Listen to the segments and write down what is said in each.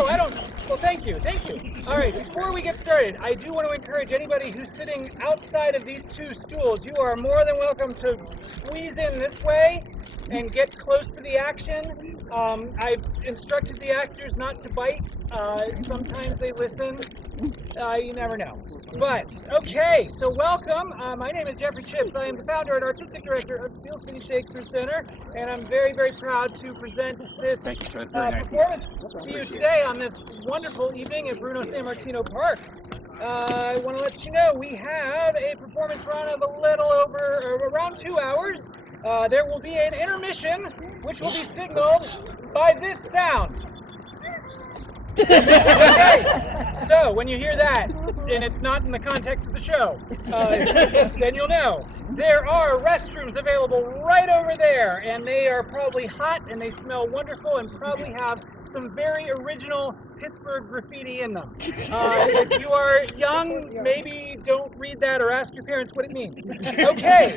Oh, I don't. Well, thank you. All right, before we get started, I do want to encourage anybody who's sitting outside of these two stools, you are more than welcome to squeeze in this way and get close to the action. I've instructed the actors not to bite. Sometimes they listen. You never know. But, okay, so welcome. My name is Jeffrey Chips. I am the founder and artistic director of Steel City Shakespeare Center, and I'm very, very proud to present this performance to you today on this wonderful evening at Bruno San Martino Park. I want to let you know we have a performance run of a little over, around 2 hours. There will be an intermission, which will be signaled by this sound. Okay, so when you hear that, and it's not in the context of the show, then you'll know. There are restrooms available right over there, and they are probably hot, and they smell wonderful, and probably have some very original Pittsburgh graffiti in them. If you are young, maybe don't read that or ask your parents what it means. Okay,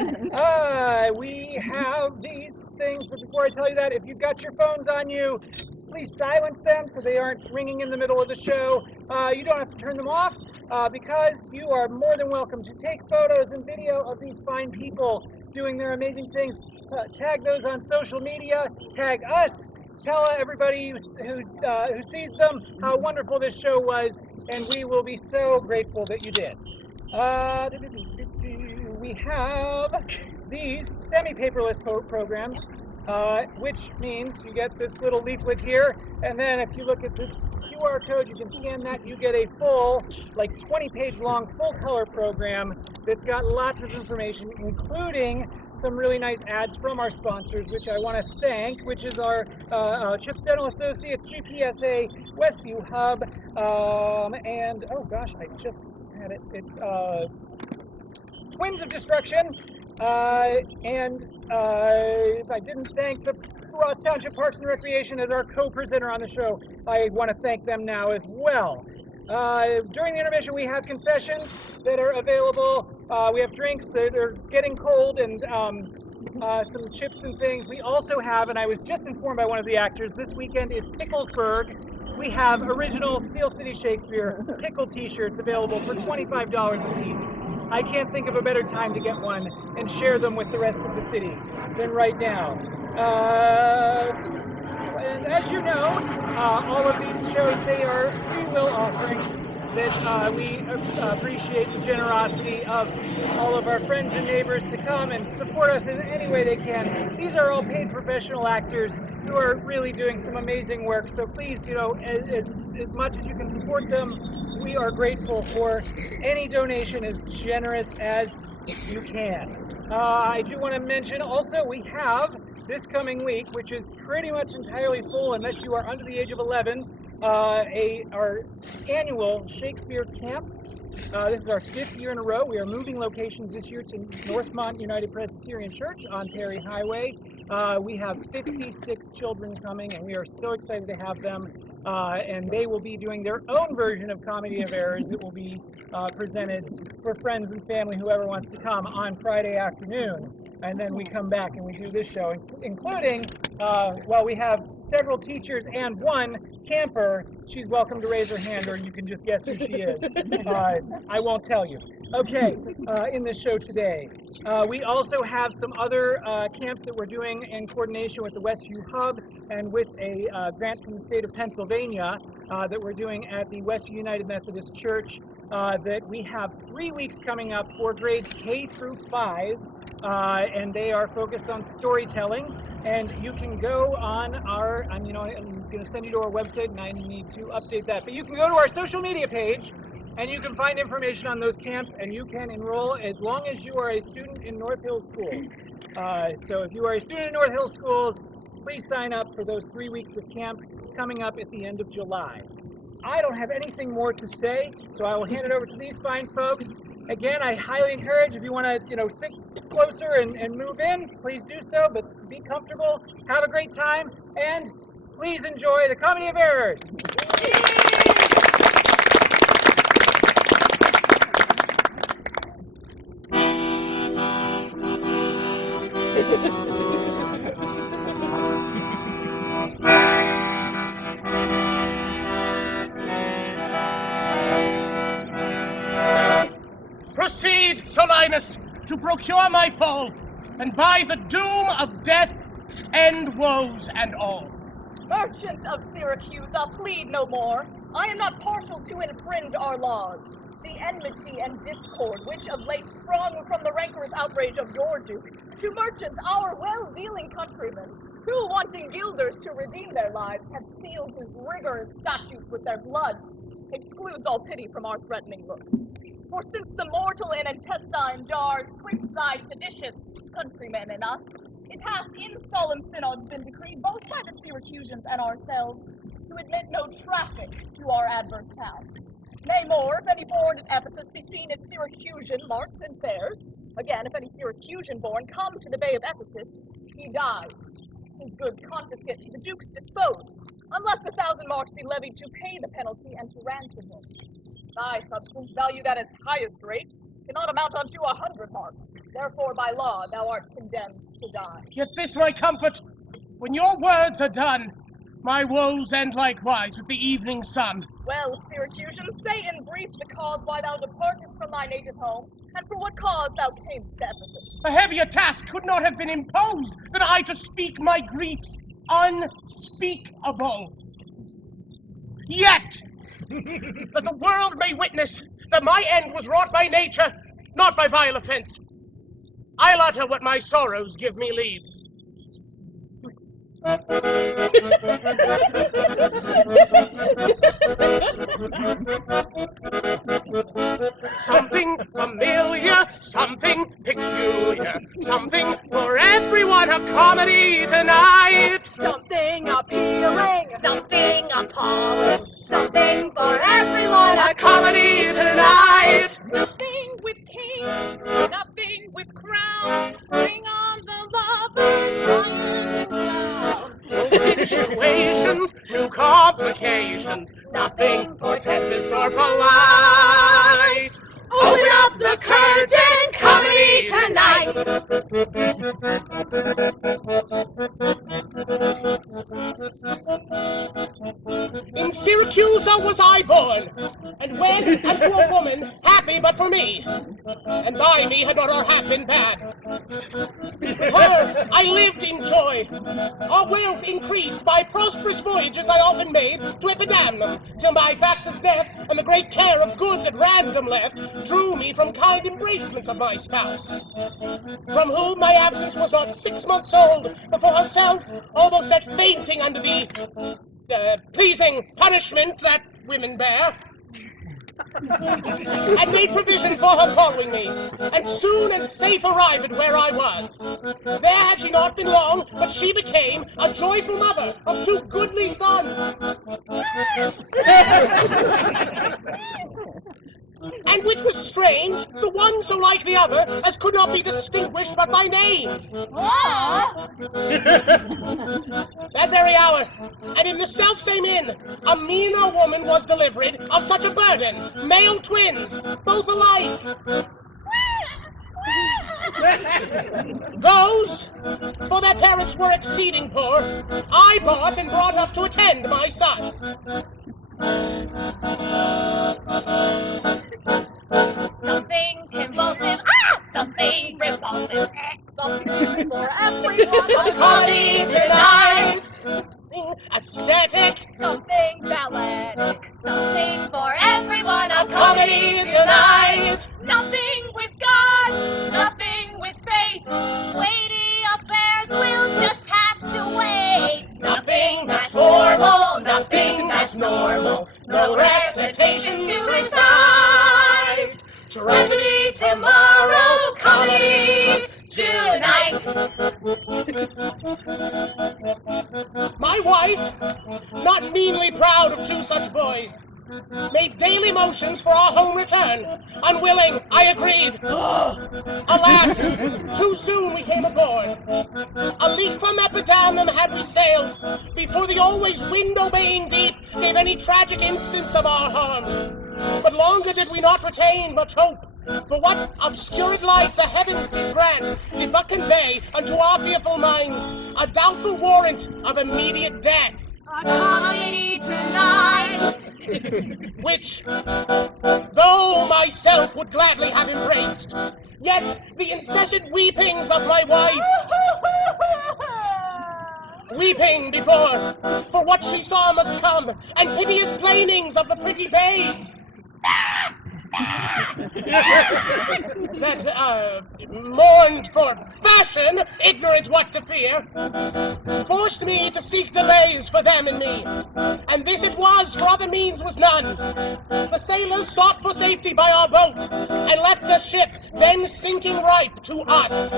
we have these things, but before I tell you that, if you've got your phones on you, please silence them so they aren't ringing in the middle of the show. You don't have to turn them off because you are more than welcome to take photos and video of these fine people doing their amazing things. Tag those on social media, tag us, tell everybody who sees them how wonderful this show was, and we will be so grateful that you did. We have these semi-paperless programs. Which means you get this little leaflet here, and then if you look at this QR code, you can scan that, you get a full, like 20-page long, full-color program that's got lots of information, including some really nice ads from our sponsors, which I want to thank, which is our Chips Dental Associates, GPSA, Westview Hub, and, oh gosh, I just had it, it's Twins of Destruction. If I didn't thank the Ross Township Parks and Recreation as our co-presenter on the show, I want to thank them now as well. During the intermission, we have concessions that are available. We have drinks that are getting cold and some chips and things. We also have, and I was just informed by one of the actors, this weekend is Picklesburg. We have original Steel City Shakespeare pickle t-shirts available for $25 a piece. I can't think of a better time to get one and share them with the rest of the city than right now. And as you know, all of these shows, they are free will offerings that we appreciate the generosity of all of our friends and neighbors to come and support us in any way they can. These are all paid professional actors who are really doing some amazing work. So please, you know, as much as you can support them, we are grateful for any donation as generous as you can. I do want to mention also we have this coming week, which is pretty much entirely full unless you are under the age of 11, our annual Shakespeare camp. This is our 5th year in a row. We are moving locations this year to Northmont United Presbyterian Church on Perry Highway. We have 56 children coming, and we are so excited to have them. And they will be doing their own version of Comedy of Errors that will be presented for friends and family, whoever wants to come, on Friday afternoon. And then we come back and we do this show, including, well, we have several teachers and one camper. She's welcome to raise her hand, or you can just guess who she is. I won't tell you. Okay, in this show today. We also have some other camps that we're doing in coordination with the Westview Hub and with a grant from the state of Pennsylvania that we're doing at the Westview United Methodist Church that we have 3 weeks coming up for grades K through 5. And they are focused on storytelling, and you can go on our, I'm going to send you to our website, and I need to update that, but you can go to our social media page, and you can find information on those camps, and you can enroll as long as you are a student in North Hills Schools. So if you are a student in North Hills Schools, please sign up for those 3 weeks of camp coming up at the end of July. I don't have anything more to say, so I will hand it over to these fine folks. Again, I highly encourage, if you want to, sit closer and move in, please do so, but be comfortable, have a great time, and please enjoy the Comedy of Errors. agreed, Solinus, to procure my fall, and by the doom of death end woes and all. Merchant of Syracuse, I'll plead no more. I am not partial to infringe our laws. The enmity and discord which of late sprung from the rancorous outrage of your duke, to merchants, our well-dealing countrymen, who, wanting guilders to redeem their lives, have sealed his rigorous statutes with their blood, excludes all pity from our threatening looks. For since the mortal and intestine jars twixt thy seditious countrymen and us, it hath in solemn synods been decreed both by the Syracusans and ourselves to admit no traffic to our adverse town. Nay more, if any born at Ephesus be seen at Syracusan marts and fairs, again, if any Syracusan born come to the bay of Ephesus, he dies. His goods confiscate to the Duke's disposed, unless 1,000 marks be levied to pay the penalty and to ransom him. Thy substance, valued at its highest rate, cannot amount unto 100 marks. Therefore, by law, thou art condemned to die. Yet this my comfort, when your words are done, my woes end likewise with the evening sun. Well, Syracusan, say in brief the cause why thou departedst from thy native home, and for what cause thou camest to Ephesus. A heavier task could not have been imposed than I to speak my griefs unspeakable. Yet, that the world may witness that my end was wrought by nature, not by vile offense, I'll utter what my sorrows give me leave. Something familiar, something peculiar, something for everyone, a comedy tonight. Something appealing, Something appalling, something for everyone, A comedy tonight. nothing with kings, nothing with crowns. Bring on the lovers, lions and clowns. Old situations, new complications, nothing portentous or polite. Open up the curtain, comedy tonight. In Syracuse was I born, and wed unto a woman, happy but for me, and by me had not our hap been bad. With her I lived in joy, our wealth increased by prosperous voyages I often made to Epidamnum, till my factor's death and the great care of goods at random left drew me from kind embracements of my spouse, from whom my absence was not 6 months old, before herself, almost at fainting under the pleasing punishment that women bear, had made provision for her following me, and soon and safe arrived where I was. There had she not been long, but she became a joyful mother of 2 goodly sons. And which was strange, the one so like the other as could not be distinguished but by names. That very hour, and in the selfsame inn, a meaner woman was delivered of such a burden, male twins, both alike. Those, for their parents were exceeding poor, I bought and brought up to attend my sons. Something convulsive, something repulsive, Something for everyone, a comedy tonight. Aesthetic, something balletic. Something for everyone, a comedy tonight. Nothing with God, nothing with fate. Weighty affairs will just have to wait. Nothing that's formal, nothing that's normal. No recitations to recite. Tragedy tomorrow, comedy tonight. My wife, not meanly proud of 2 such boys, made daily motions for our home return. Unwilling, I agreed. Alas, too soon we came aboard. A league from Epidamnum had we sailed, before the always wind-obeying deep gave any tragic instance of our harm. But longer did we not retain but hope, for what obscured light the heavens did grant, did but convey unto our fearful minds a doubtful warrant of immediate death. A comedy tonight. Which, though myself would gladly have embraced, yet the incessant weepings of my wife, weeping before, for what she saw must come, and piteous plainings of the pretty babes, that mourned for fashion, ignorant what to fear, forced me to seek delays for them and me. And this it was, for other means was none. The sailors sought for safety by our boat, and left the ship, then sinking ripe to us.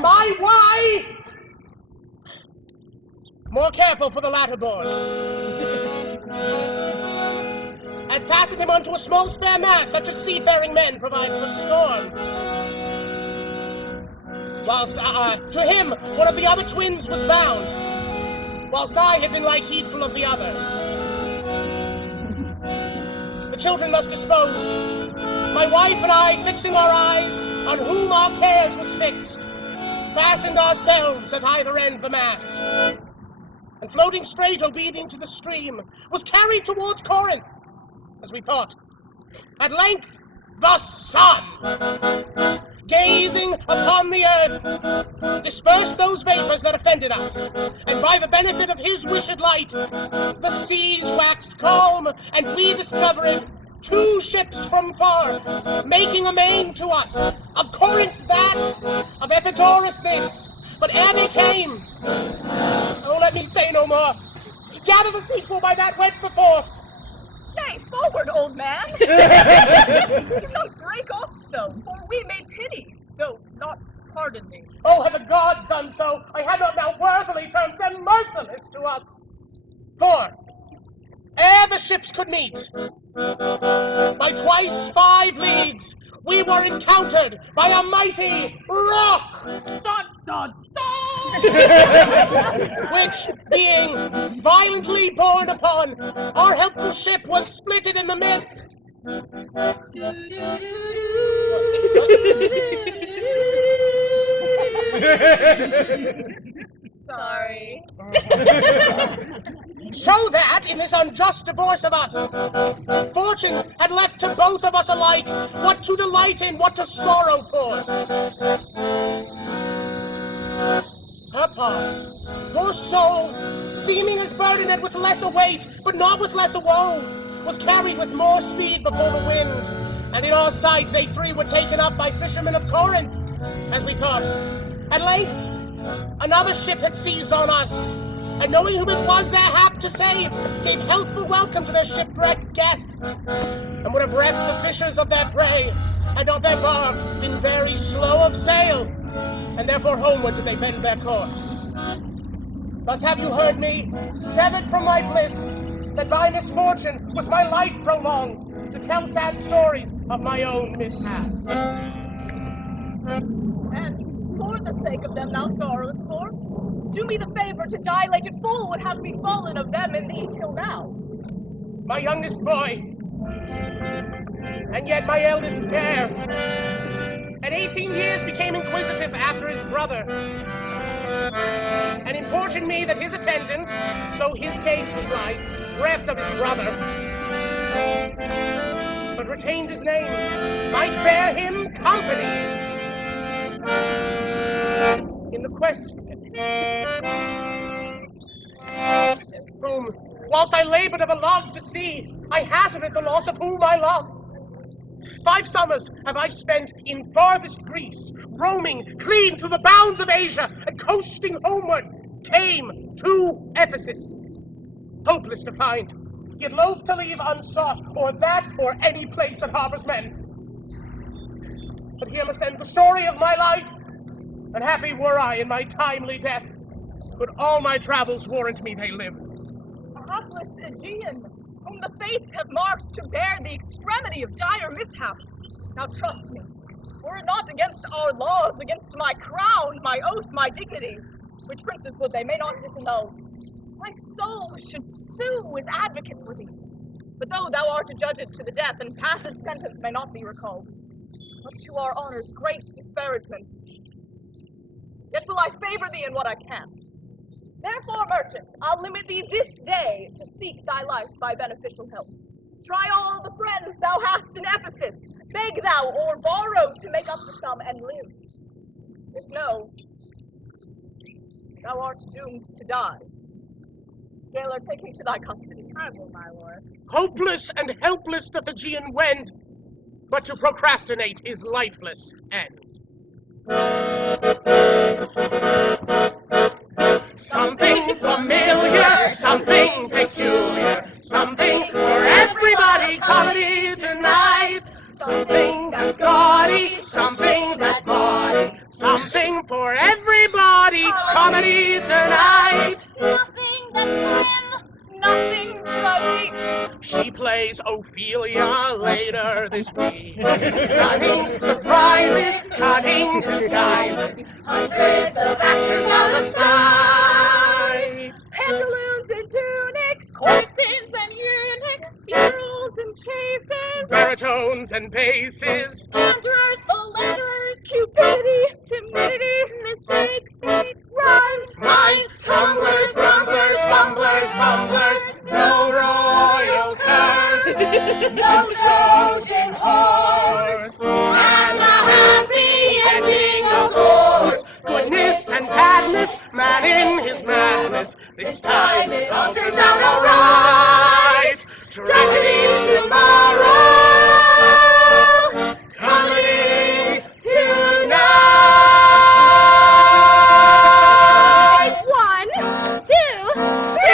My wife! More careful for the latter born. Had fastened him onto a small spare mast, such as seafaring men provide for storm. Whilst, to him, one of the other twins was bound, whilst I had been like heedful of the other. The children thus disposed, my wife and I, fixing our eyes on whom our cares was fixed, fastened ourselves at either end the mast, and floating straight, obedient to the stream, was carried towards Corinth, as we thought. At length, the sun, gazing upon the earth, dispersed those vapors that offended us, and by the benefit of his wished light, the seas waxed calm, and we discovered 2 ships from far, making amain to us, of Corinth that, of Epidaurus this. But ere they came, oh, let me say no more. Gather the sequel by that went before. Stay forward, old man! Do not break off so, for we may pity, though not pardon me. Oh, had the gods done so, I had not now worthily termed them merciless to us. For, ere the ships could meet, by twice 5 leagues, we were encountered by a mighty rock, Dun, dun, dun! which, being violently borne upon, our helpful ship was splitted in the midst. Sorry. So that, in this unjust divorce of us, fortune had left to both of us alike what to delight in, what to sorrow for. Her part, poor soul, seeming as burdened with lesser weight, but not with lesser woe, was carried with more speed before the wind, and in our sight they 3 were taken up by fishermen of Corinth, as we thought. At length, another ship had seized on us, and knowing whom it was their hap to save, gave healthful welcome to their shipwrecked guests, and would have reft the fishers of their prey, had not their bark been very slow of sail, and therefore homeward did they bend their course. Thus have you heard me, severed from my bliss, that by misfortune was my life prolonged, to tell sad stories of my own mishaps. And for the sake of them thou sorrowest for, do me the favor to dilate at full what hath befallen of them and thee till now. My youngest boy, and yet my eldest care, at 18 years became inquisitive after his brother, and importuned me that his attendant, so his case was like, reft of his brother, but retained his name, might bear him company in the quest whom, whilst I labored of a love to see, I hazarded the loss of whom I loved. 5 summers have I spent in farthest Greece, roaming clean through the bounds of Asia, and coasting homeward, came to Ephesus. Hopeless to find, yet loath to leave unsought, or that, or any place that harbors men. But here must end the story of my life, and happy were I in my timely death, could all my travels warrant me they live. Hapless Aegean, whom the fates have marked to bear the extremity of dire mishap. Now trust me, were it not against our laws, against my crown, my oath, my dignity, which princes would they may not disannul, my soul should sue as advocate for thee. But though thou art adjudged to the death, and passed sentence may not be recalled, but to our honor's great disparagement, yet will I favor thee in what I can. Therefore, merchant, I'll limit thee this day to seek thy life by beneficial help. Try all the friends thou hast in Ephesus. Beg thou or borrow to make up the sum and live. If no, thou art doomed to die. Jailer, take me to thy custody. I will, my lord. Hopeless and helpless doth the Aegean wend, but to procrastinate his lifeless end. Something familiar, something peculiar, something for everybody comedy tonight. Something that's gaudy, something that's bawdy, something for everybody comedy tonight. Nothing that's grim, nothing tragic. She plays Ophelia later this week. Stunning surprises, cunning disguises, hundreds of actors out of sight. Pantaloons and tunics, corsins and eunuchs, heroes and chases, Baritones and basses, slanderers, philanderers, cupidity, timidity, mistakes, rhymes, mimes, tumblers, rumblers, bumblers, bumblers, no royal curse, no Trojan horse, and a happy ending, of course. Goodness and badness, man in his madness, this time it all turns out alright. Tragedy tomorrow, comedy tonight. 1, 2, 3.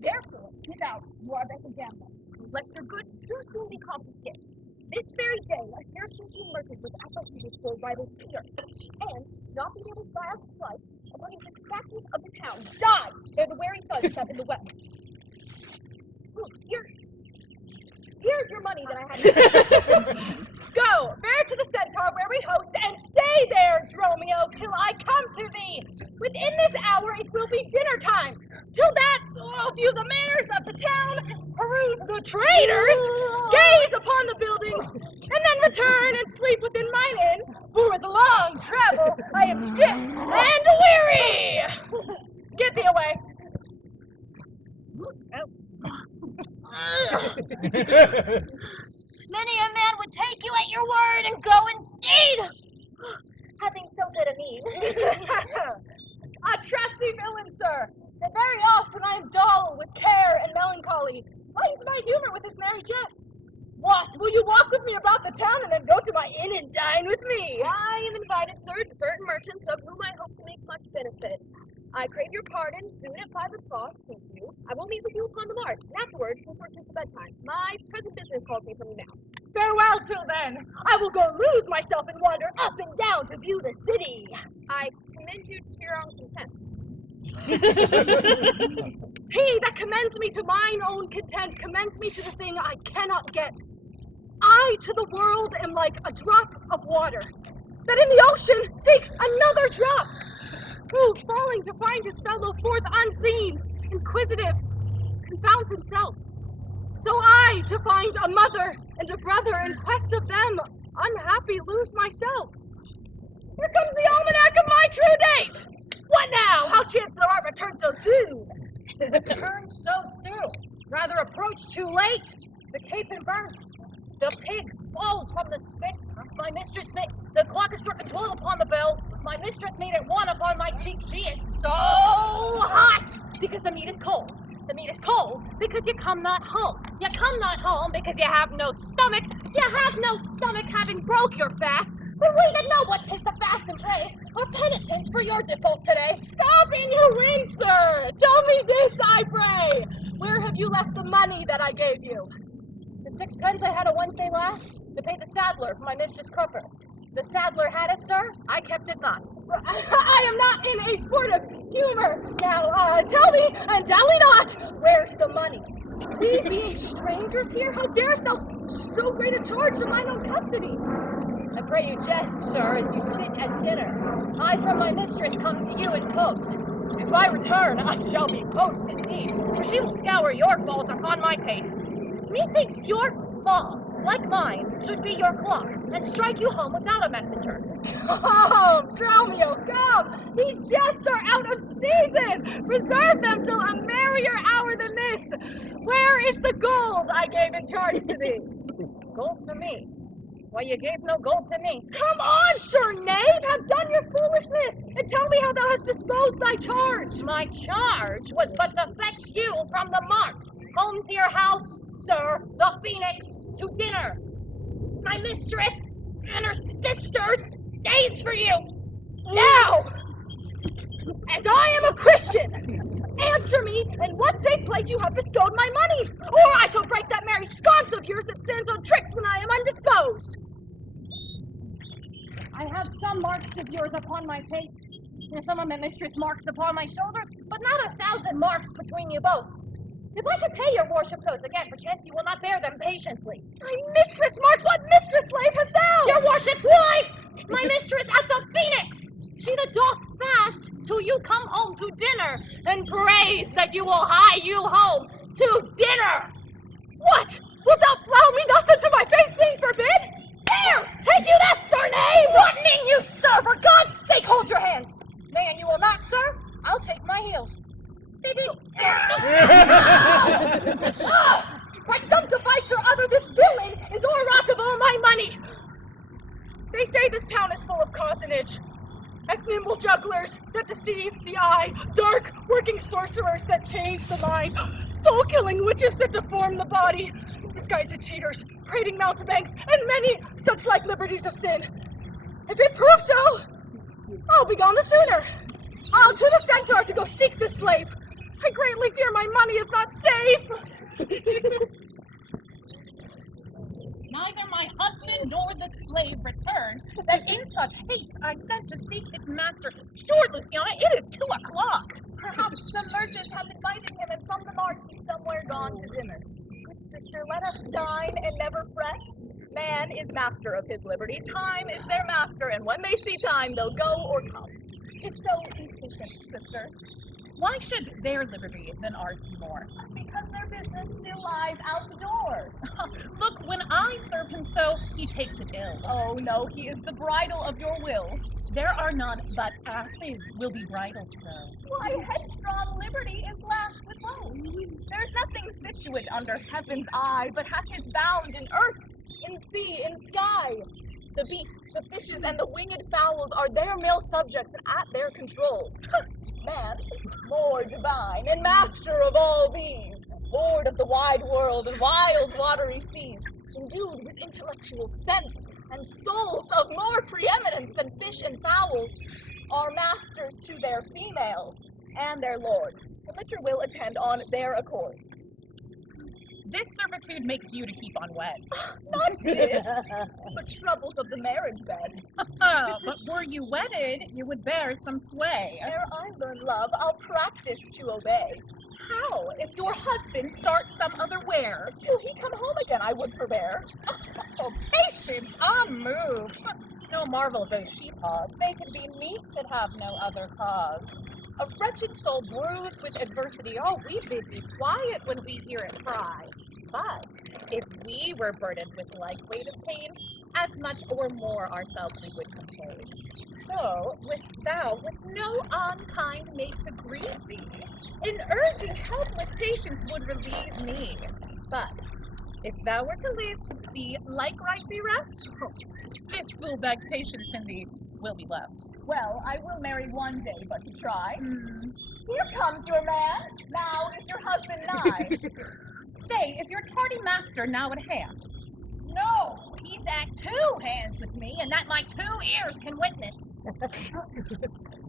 Therefore, get out, you are but a gambler, lest your goods too soon be confiscated. This very day, a Syracuse merchant was at the Leader's for rival Peter, and, not being able to buy out his life, according to the statutes of the town, died ere the wary sun set in the west. Look, here's your money that I had. Go, bear to the centaur where we host, and stay there, Dromio, till I come to thee. Within this hour it will be dinner time. Till that, view the manners of the town, peruse the traders, gaze upon the buildings, and then return and sleep within mine inn. For with long travel I am stiff and weary. Get thee away. Many a man would take you at your word and go indeed, having so good a mean. A trusty villain, sir, and very often I am dull with care and melancholy. Lightens my humor with his merry jests. What, will you walk with me about the town and then go to my inn and dine with me? I am invited, sir, to certain merchants of whom I hope to make much benefit. I crave your pardon soon at 5 o'clock, thank you. I will meet with you upon the march, and afterwards consort to bedtime. My present business calls me from you now. Farewell till then. I will go lose myself and wander up and down to view the city. I commend you to your own content. He that commends me to mine own content commends me to the thing I cannot get. I to the world am like a drop of water that in the ocean seeks another drop. Who, falling to find his fellow forth unseen, inquisitive, confounds himself. So I, to find a mother and a brother in quest of them, unhappy lose myself. Here comes the almanac of my true date! What now? How chance thou art returned so soon? Return so soon? Rather approach too late. The cape and burns. The pig falls from the spit. My mistress made the clock is struck 12 upon the bell. My mistress made it 1 upon my cheek. She is so hot because the meat is cold. The meat is cold because you come not home. You come not home because you have no stomach. You have no stomach having broke your fast. But we that know what 'tis to fast and pray are penitent for your default today. Stop in your ring, sir. Tell me this, I pray. Where have you left the money that I gave you? The 6 pence I had a Wednesday last to pay the saddler for my mistress Crupper. The saddler had it, sir. I kept it not. I am not in a sportive humor. Now, tell me, and dally not, where's the money? We being strangers here, how darest thou so great a charge for mine own custody. I pray you jest, sir, as you sit at dinner. I from my mistress come to you in post. If I return, I shall be post indeed, for she will scour your fault upon my pate. Methinks your fall, like mine, should be your clock, and strike you home without a messenger. Come, Dromio, come! These jests are out of season! Preserve them till a merrier hour than this! Where is the gold I gave in charge to thee? Gold to me? Why, you gave no gold to me. Come on, sir knave! Have done your foolishness, and tell me how thou hast disposed thy charge. My charge was but to fetch you from the mart, home to your house, sir, the Phoenix, to dinner. My mistress and her sisters stays for you. Now, as I am a Christian, answer me in what safe place you have bestowed my money, or I shall break that merry sconce of yours that stands on tricks when I am undisposed. I have some marks of yours upon my pate, and some of my mistress' marks upon my shoulders, but not 1,000 marks between you both. If I should pay your worship those again, perchance you will not bear them patiently. My mistress marks? What mistress, slave, hast thou? Your worship's wife! My mistress at the Phoenix! She that doth fast till you come home to dinner, and prays that you will hie you home to dinner. What? Wilt thou flout me thus into my face, being forbid? There! Take you that, sir knave! What mean you, sir? For God's sake, hold your hands. Nay, and you will not, sir? I'll take my heels. By some device or other, this villain is o'erwrought of all my money. They say this town is full of cozenage, as nimble jugglers that deceive the eye, dark working sorcerers that change the mind, soul-killing witches that deform the body, disguised cheaters, prating mountebanks, and many such like liberties of sin. If it proves so, I'll be gone the sooner. I'll to the centaur to go seek this slave. I greatly fear my money is not safe. Neither my husband nor the slave returned, that in such haste I sent to seek its master. Sure, Luciana, it is 2 o'clock. Perhaps the merchants have invited him, and from the mart he's somewhere gone to dinner. Good sister, let us dine and never fret. Man is master of his liberty. Time is their master, and when they see time, they'll go or come. If so, be patient, sister. Why should their liberty than ours be more? Because their business still lies out the door. Look, when I serve him so, he takes it ill. Oh, no, he is the bridle of your will. There are none but asses will be bridled so. Why, headstrong liberty is last with both. There's nothing situate under heaven's eye, but hath his bound in earth, in sea, in sky. The beasts, the fishes, and the winged fowls are their male subjects and at their controls. Man, more divine and master of all these, lord of the wide world and wild watery seas, endued with intellectual sense and souls of more preeminence than fish and fowls, are masters to their females and their lords, and let your will attend on their accords. This servitude makes you to keep unwed. Not this, but troubles of the marriage bed. But were you wedded, you would bear some sway. Ere I learn love, I'll practice to obey. How, if your husband starts some other where? Till he come home again, I would forbear. Oh, patience, unmoved. No marvel of those sheep-paws. They can be meek that have no other cause. A wretched soul bruised with adversity, oh, we bid be quiet when we hear it cry. But if we were burdened with like weight of pain, as much or more ourselves we would complain. So, thou with no unkind mate to grieve thee, in urgent helpless patience would relieve me. But if thou were to live to see like right be reft, this fool bag patience in thee will be left. Well, I will marry one day, but to try. Here comes your man. Now is your husband nigh. Say, is your tardy master now at hand? No, he's at 2 hands with me, and that my 2 ears can witness.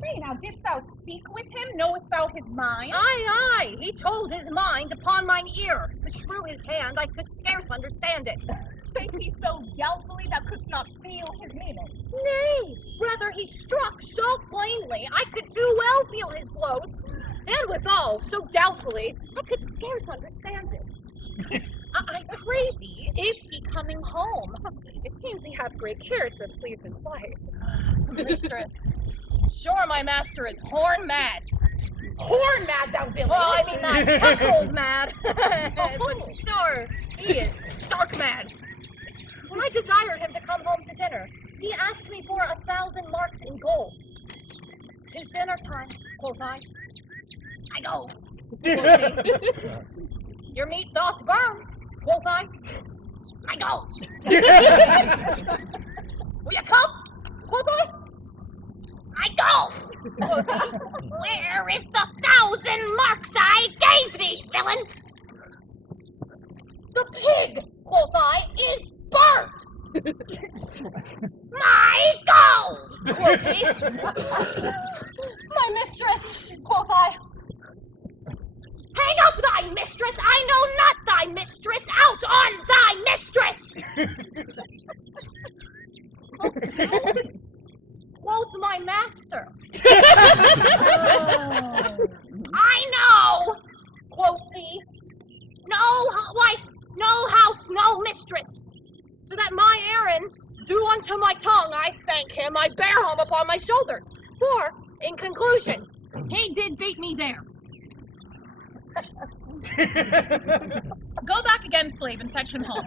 Say, now, didst thou speak with him? Knowest thou his mind? Aye, he told his mind upon mine ear. Beshrew his hand, I could scarce understand it. Spake he so doubtfully thou couldst not feel his meaning? Nay, rather he struck so plainly, I could too well feel his blows. And withal, so doubtfully, I could scarce understand it. I pray thee, is he coming home? It seems he hath great care to please his wife. Mistress, sure my master is horn mad. Horn mad, thou villain! Well, I mean not temple mad. But sure, he is stark mad. When I desired him to come home to dinner, he asked me for 1,000 marks in gold. 'Tis dinner time, quoth I. I go, quoth he. Your meat doth burn, quoth I. I go. Will you come, quoth I. I go, quoth he. Where is the 1,000 marks I gave thee, villain? The pig, quoth I, is burnt. My gold, quoth he. My mistress, quoth I. Hang up thy mistress, I know not thy mistress, out on thy mistress! Quoth my master. I know, quoth he. No wife, no house, no mistress. So that my errand do unto my tongue, I thank him, I bear him upon my shoulders. For, in conclusion, he did beat me there. Go back again, slave, and fetch him home.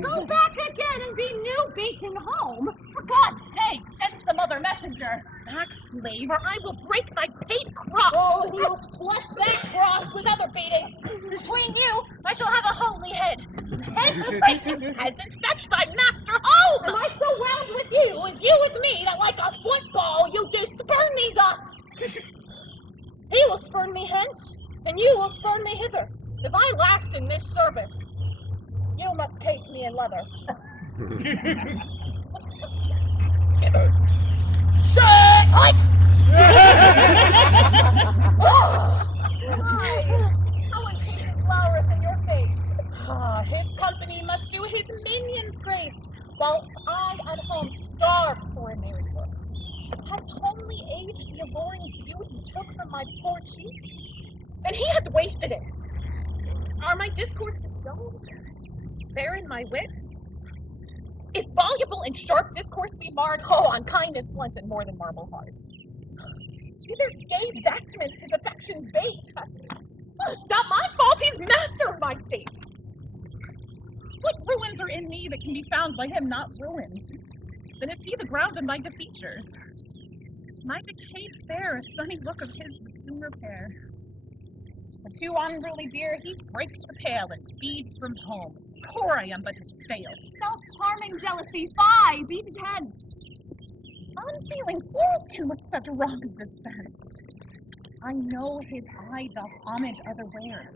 Go back again and be new beaten home? For God's sake, send some other messenger. Back, slave, or I will break thy pate cross. Oh, you bless that cross with other beating. Between you, I shall have a holy head. Hence, latent peasant, fetch thy master home! Am I so wound with you as you with me that like a football you do spurn me thus? He will spurn me hence, and you will spurn me hither. If I last in this service, you must case me in leather. Sir! What? How impatient flowereth in your face. His company must do his minions graced, whilst I at home starve for a married work. Hath homely age the alluring beauty took from my poor cheek? And he hath wasted it. Are my discourses dull? Barren my wit? If voluble and sharp discourse be marred, on kindness blunts it more than marble hard. Do their gay vestments his affections bait? It's not my fault, he's master of my state. What ruins are in me that can be found by him not ruined? Then is he the ground of my defeatures? My decayed fair, a sunny look of his would soon repair. The too unruly deer, he breaks the pail and feeds from home. Poor I am, but his stale. Self-harming jealousy, fie, beat it hence. Unfeeling fools can with such wrong descend. I know his eye doth homage otherwhere,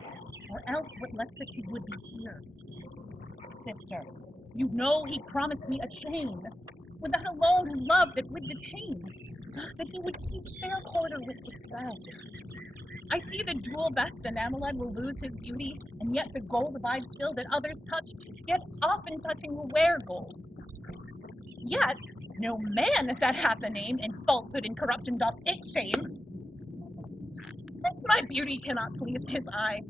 or else what less that he would be here. Sister, you know he promised me a chain, with that alone love that would detain, that he would keep fair quarter with the spell. I see the jewel vest enameled will lose his beauty, and yet the gold abides still that others touch, yet often touching will wear gold. Yet no man that hath a name in falsehood and corruption doth it shame. Since my beauty cannot please his eye,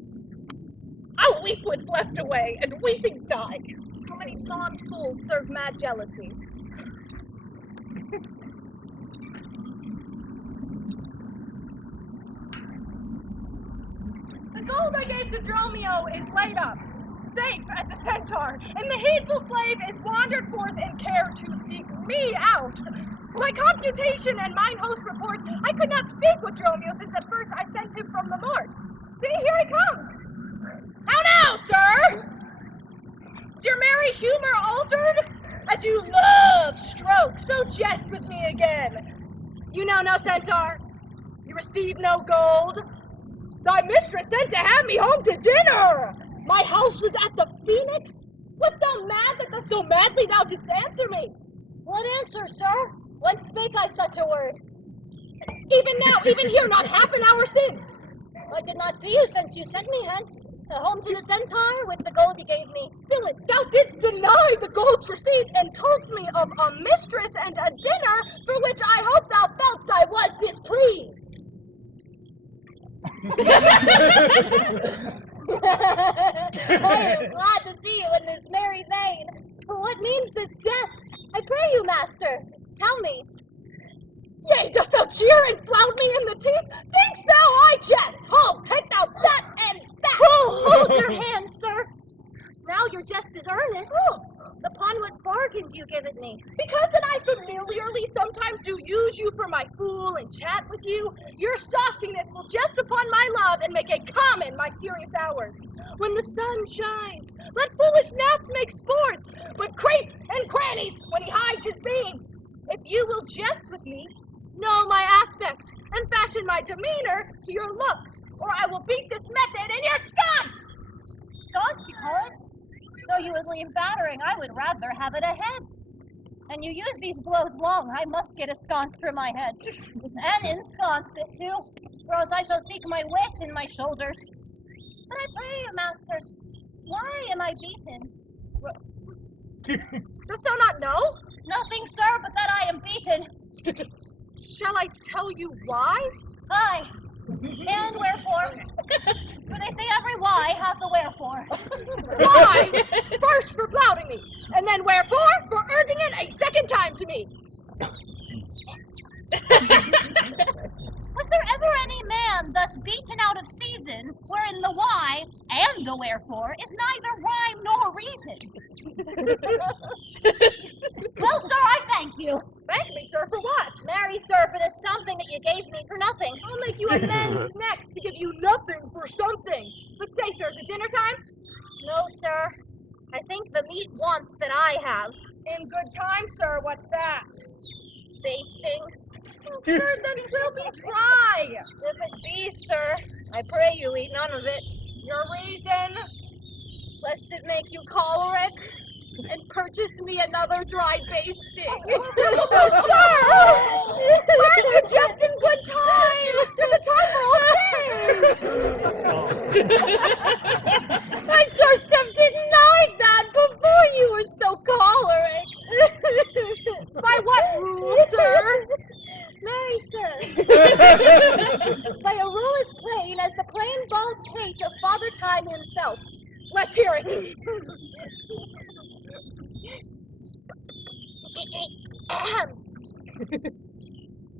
I'll weep what's left away, and weeping die. How many fond fools serve mad jealousy? The gold I gave to Dromio is laid up, safe at the centaur, and the heedful slave is wandered forth in care to seek me out. By computation and mine host report, I could not speak with Dromio since at first I sent him from the mart. See, here he comes. How now, sir? Is your merry humor altered? As you love stroke, so jest with me again. You know no centaur. You receive no gold. Thy mistress sent to have me home to dinner. My house was at the Phoenix. Wast thou mad that thus so madly thou didst answer me? What answer, sir? When spake I such a word? Even now, even here, not half an hour since. I did not see you since you sent me hence. Home to the centaur with the gold you gave me. Villain, thou didst deny the gold's receipt and toldst me of a mistress and a dinner for which I hope thou feltst I was displeased. I am glad to see you in this merry vein. But what means this jest? I pray you, master, tell me. Yea, dost thou jeer and flout me in the teeth? Thinkst thou I jest? Hold, take thou that and that! Hold your hand, sir. Now your jest is earnest. Upon what bargain do you give it me? Because that I familiarly sometimes do use you for my fool and chat with you, your sauciness will jest upon my love and make a common my serious hours. When the sun shines, let foolish gnats make sports, but creep and crannies when he hides his beams. If you will jest with me, know my aspect, and fashion my demeanor to your looks, or I will beat this method in your sconce! Sconce, you call it? Though you would leave battering, I would rather have it ahead. And you use these blows long, I must get a sconce for my head. And ensconce it too, or else I shall seek my wit in my shoulders. But I pray you, master, why am I beaten? Dost thou not know? Nothing, sir, but that I am beaten. Shall I tell you why? Aye. And wherefore? For they say every why hath a wherefore. Why? First for flouting me, and then wherefore for urging it a second time to me. Was there ever any man thus beaten out of season, wherein the why and the wherefore is neither rhyme nor reason? Well, sir, I thank you. Thank me, sir, for what? Marry, sir, for this something that you gave me for nothing. I'll make you amends next to give you nothing for something. But say, sir, is it dinner time? No, sir. I think the meat wants that I have. In good time, sir. What's that? Basting. Oh, sir, then will be try. If it be, sir, I pray you eat none of it. Your reason? Lest it make you choleric. And purchase me another dry basting. Oh, sir! Learn to jest in good time. There's a time for all things. I just have denied that before you were so choleric. By what rule, sir? Marry, sir. By a rule as plain as the plain bald pate of Father Time himself. Let's hear it.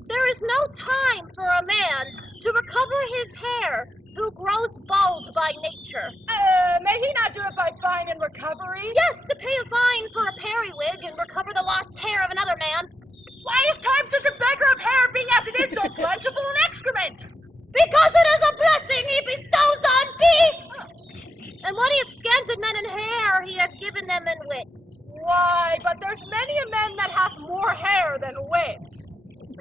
There is no time for a man to recover his hair who grows bald by nature. May he not do it by fine and recovery? Yes, to pay a fine for a periwig and recover the lost hair of another man. Why is time such a beggar of hair, being as it is so plentiful an excrement? Because it is a blessing he bestows on beasts! And what he hath scanted men in hair, he hath given them in wit. Why, but there's many a man that hath more hair than wit.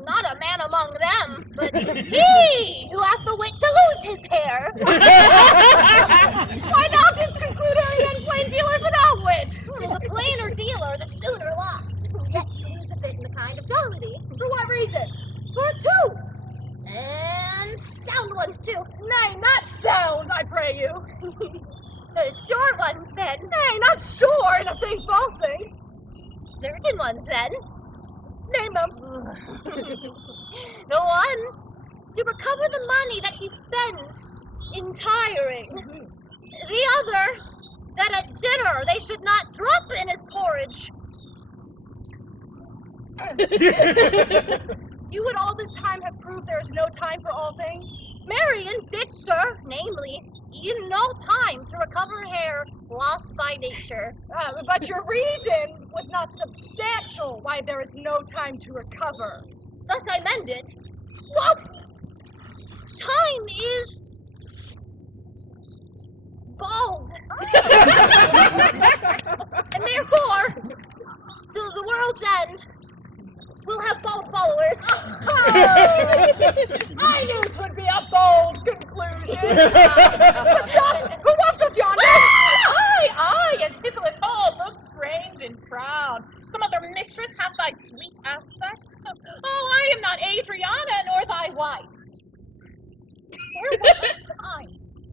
Not a man among them, but he who hath the wit to lose his hair. Why thou didst conclude her and plain dealers without wit? The plainer dealer, the sooner lost. Yet he loseth it in the kind of jollity. For what reason? For two. And sound ones too. Nay, not sound, I pray you. Short ones then. Nay, not sure in a thing falsing. Certain ones then. Name them. The one, to recover the money that he spends in tiring. The other, that at dinner they should not drop in his porridge. You would all this time have proved there is no time for all things? Marion did, sir, namely, in no time to recover hair lost by nature. But your reason was not substantial why there is no time to recover. Thus I mend it. Well, time is bald. And therefore, till the world's end, we'll have bald followers. I knew 'twould be a bold conclusion. But what? Who wafts us yonder? Aye, Antipholus, oh, look strange and proud. Some other mistress hath thy sweet aspect. Oh, I am not Adriana, nor thy wife. Where was I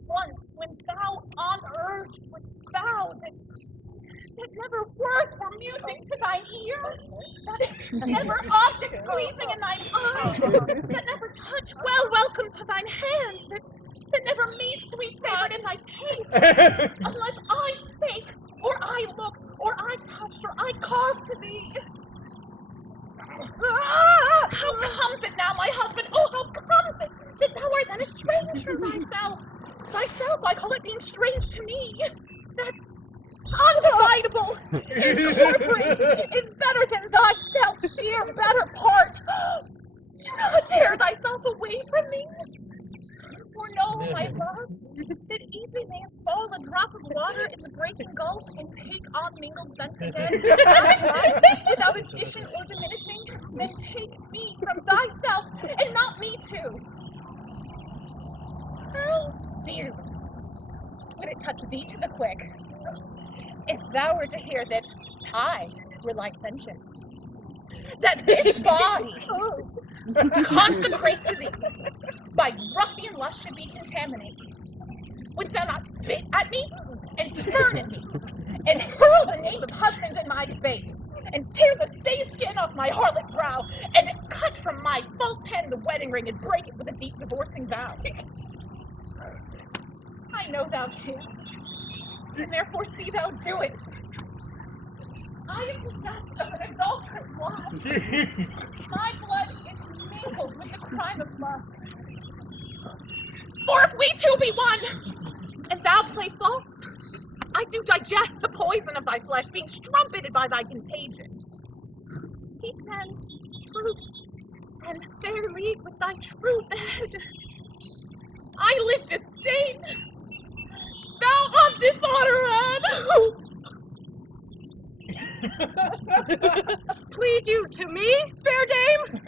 once when thou on earth wouldst bow that never words were music to thine ear, that never object pleasing in thine eye, that never touch well welcome to thine hand, that that never meets sweet favored in thy taste, unless I spake, or I looked, or I touched, or I carved to thee. How comes it now, my husband, oh, how comes it that thou art then estranged from thyself? Thyself, I call it being strange to me. That's undividable, incorporate, is better than thyself, dear better part. Do not tear thyself away from me. For know, my love, that easy may as fall a drop of water in the breaking gulf and take on mingled thence again, without addition or diminishing, then take me from thyself, and not me too. How dearly would it touch thee to the quick, if thou were to hear that I were licentious, that this body, consecrate to thee, by ruffian lust should be contaminated? Wouldst thou not spit at me, and spurn it, and hurl the name of husband in my face, and tear the stained skin off my harlot brow, and cut from my false hand the wedding ring, and break it with a deep divorcing vow? I know thou canst, and therefore see thou do it. I am possessed of an adulterous love. My blood is mingled with the crime of love. For if we two be one, and thou play false, I do digest the poison of thy flesh, being strumpeted by thy contagion. Keep then truce, and fair league with thy true bed. I live disdain, thou on dishonor head. Plead you to me, fair dame?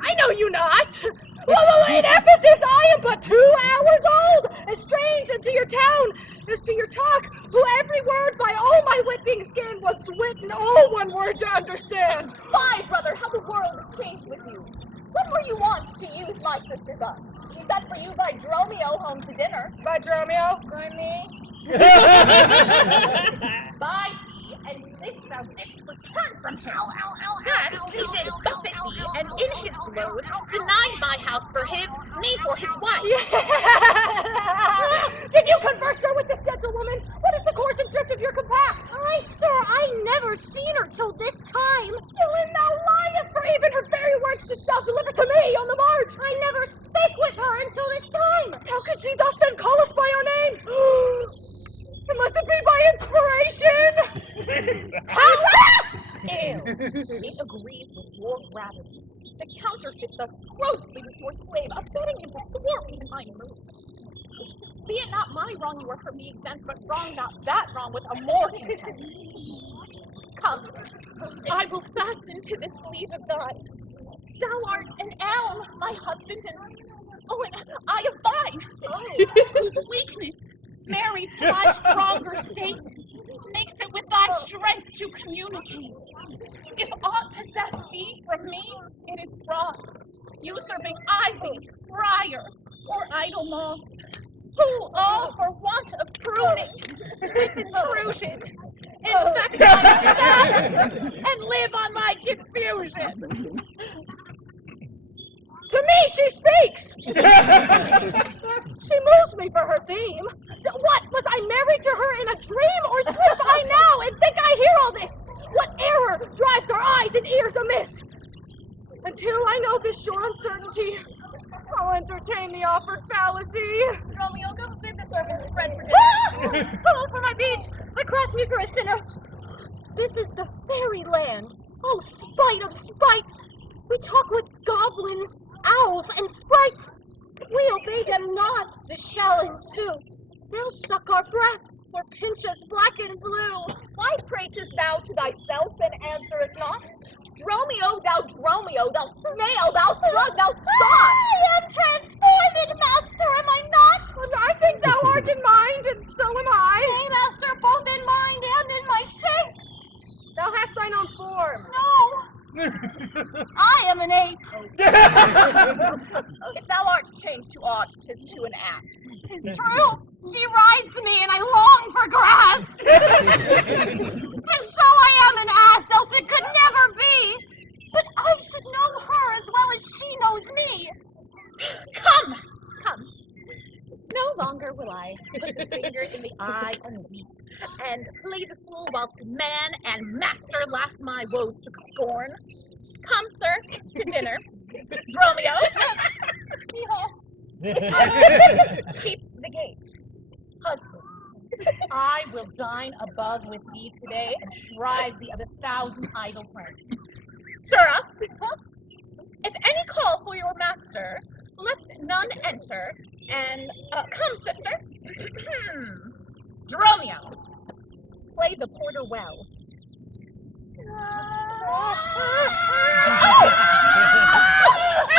I know you not. Well, in Ephesus I am but 2 hours old, as strange unto your town as to your talk, who every word by all my wit being skinned was written all one word to understand. Fie, brother, how the world has changed with you. When were you wont to use my sister thus? She sent for you by Dromio home to dinner. By Dromio? By me. By thee, and this thou didst return from hell. That he did buffet thee, and in his blows denied my house for his, me for his wife. Did you converse, sir, with this gentlewoman? What is the course and drift of your compact? Aye, sir, I never seen her till this time. And thou liest, for even her very words didst thou deliver to me on the march. I never spake with her until this time. How could she thus then call us by our names? Unless it be by inspiration! Ew. It agrees with your gravity to counterfeit thus grossly with your slave, abetting him to thwart even my move. Be it not my wrong you are from me exempt, but wrong not that wrong with a more contempt. Come, I will fasten to this sleeve of thine. Thou art an elm, my husband, and I a vine, whose weakness, married to my stronger state, makes it with thy strength to communicate. If aught possess thee from me, it is frost, usurping ivy, briar, or idle moss, who all for want of pruning, with intrusion, infect myself, and live on my confusion. To me she speaks! She moves me for her theme. What, was I married to her in a dream, or sleep I now and think I hear all this? What error drives our eyes and ears amiss? Until I know this sure uncertainty, I'll entertain the offered fallacy. Romeo, go bid the servants spread for dinner. Hello for my beads! I cross me for a sinner. This is the fairy land. Oh, spite of spites! We talk with goblins, owls, and sprites. If we obey them not, this shall ensue. They'll suck our breath, or pinch us black and blue. Why pratest thou to thyself and answerest not? Dromio, thou snail, thou slug, thou sod! I am transformed, master, am I not? I think thou art in mind, and so am I. Nay, master, both in mind and in my shape. Thou hast thine own form. No, I am an ape. If thou art changed to aught, 'tis to an ass. 'Tis true. She rides me, and I long for grass. 'Tis so I am an ass, else it could never be. But I should know her as well as she knows me. and play the fool whilst man and master laugh my woes to scorn. Come, sir, to dinner. Dromio. Keep the gate. Husband, I will dine above with thee today and shrive thee of 1,000 idle pranks. Sirrah, if any call for your master, let none enter, and come, sister. Dromio, play the porter well. Am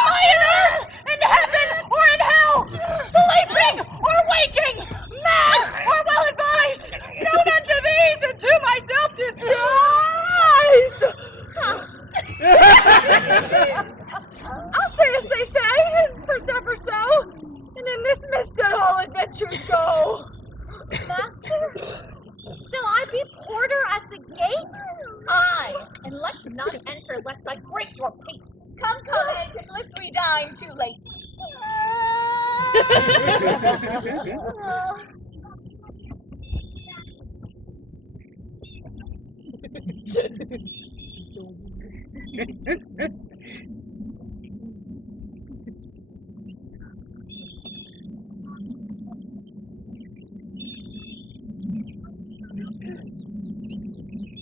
I in earth, in heaven, or in hell? Sleeping or waking? Mad or well advised? Known unto these and to myself disguised. I'll say as they say, for so, and in this mist all adventures go. Master, shall I be porter at the gate? Aye, and let none enter lest I break your pate. Come, and lest we dine too late.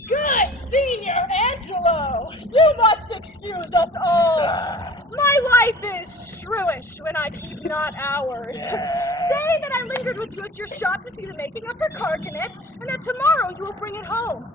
Good Senior Angelo, you must excuse us all. My wife is shrewish when I keep not hours. Say that I lingered with you at your shop to see the making of her carcanet, and that tomorrow you will bring it home.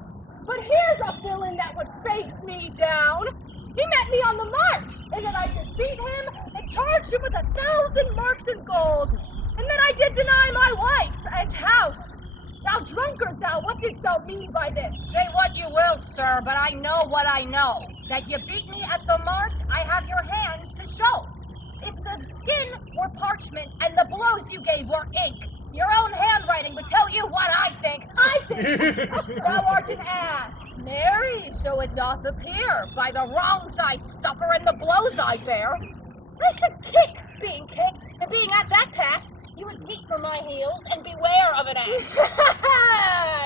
But here's a villain that would face me down. He met me on the march, and then I did beat him and charged him with 1,000 marks in gold. And then I did deny my wife and house. Thou drunkard, thou, what didst thou mean by this? Say what you will, sir, but I know what I know. That you beat me at the mart, I have your hand to show. If the skin were parchment and the blows you gave were ink, your own handwriting would tell you what I think. I think thou art an ass. Marry, so it doth appear, by the wrongs I suffer and the blows I bear. I should kick being kicked, and being at that pass, you would peek from my heels and beware of an ass.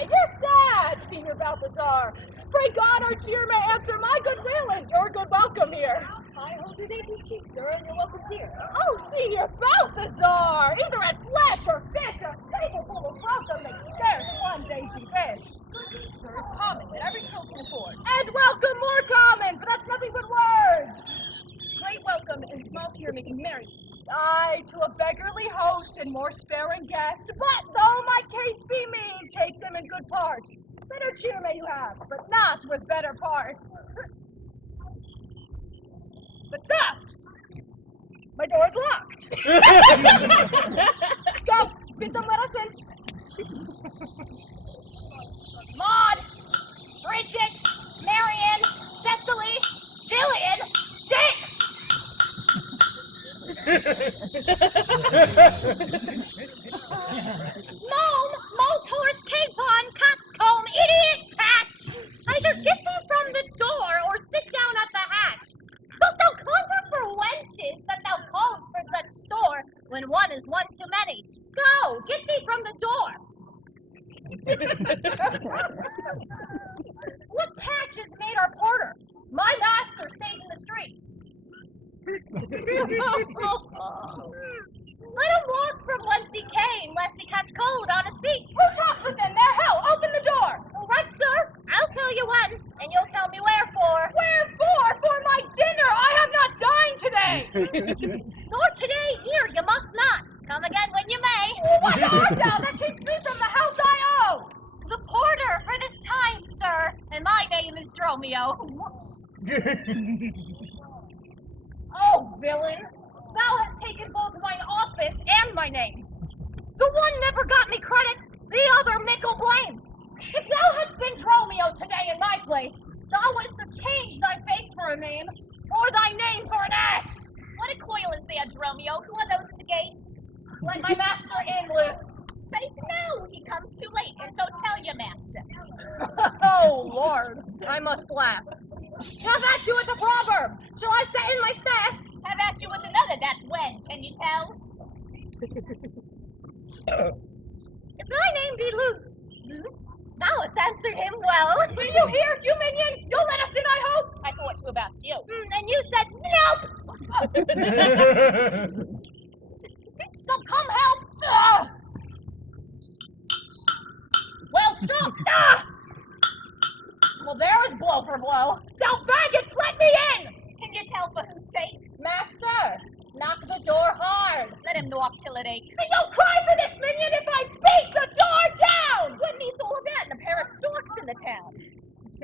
You're sad, Senior Balthazar. Pray God our cheer may answer my good will and your good welcome here. I hold your neighbor's cheek, sir, and you're welcome here. Oh, Senior Balthazar! Either at flesh or fish, a table full of welcome makes scarce one dainty dish. Sir, it's common that every cook can afford. And welcome more common, but that's nothing but words. Great welcome and small cheer making merry. Aye, to a beggarly host and more sparing guest, but though my case be mean, take them in good part. Better cheer may you have, but not with better part. But soft! My door's locked. Go, bid them let us in. Maud, Bridget, Marion, Cecily, Jillian, Jake! Mome, Molt Horse, Capon, Coxcomb, Idiot, Patch! Either get thee from the door or sit down at the hatch. Dost thou conjure for wenches that thou callest for such store, when one is one too many? Go, get thee from the door! What patch has made our porter? My master stays in the street. Let him walk from whence he came, lest he catch cold on his feet. Who talks within there? Hell, open the door. All right, sir. I'll tell you when, and you'll tell me wherefore. Wherefore? For my dinner. I have not dined today. Nor today here you must not. Come again when you may. What art thou that keeps me from the house I owe? The porter for this time, sir, and my name is Dromio. Oh, villain! Thou hast taken both mine office and my name. The one never got me credit, the other mickle blame. If thou hadst been Dromio today in my place, thou wouldst have changed thy face for a name, or thy name for an ass. What a coil is there, Dromio? Who are those at the gate? Let my master in loose. Faith, no, he comes too late, and so tell your master. Oh, Lord, I must laugh. Have at you with a proverb. Shall I set in my staff? Have at you with another, that's when, can you tell? If thy name be loose, Alice answered him well. Do you hear, you minion? You'll let us in, I hope? I thought you about you. And you said, nope! So come help! Ugh. Well, struck! Ah! Well, there is blow for blow. Now, faggots, let me in! Can you tell for whose sake? Master, knock the door hard. Let him knock till it aches. And you'll cry for this minion if I beat the door down! What needs all of that and a pair of storks in the town?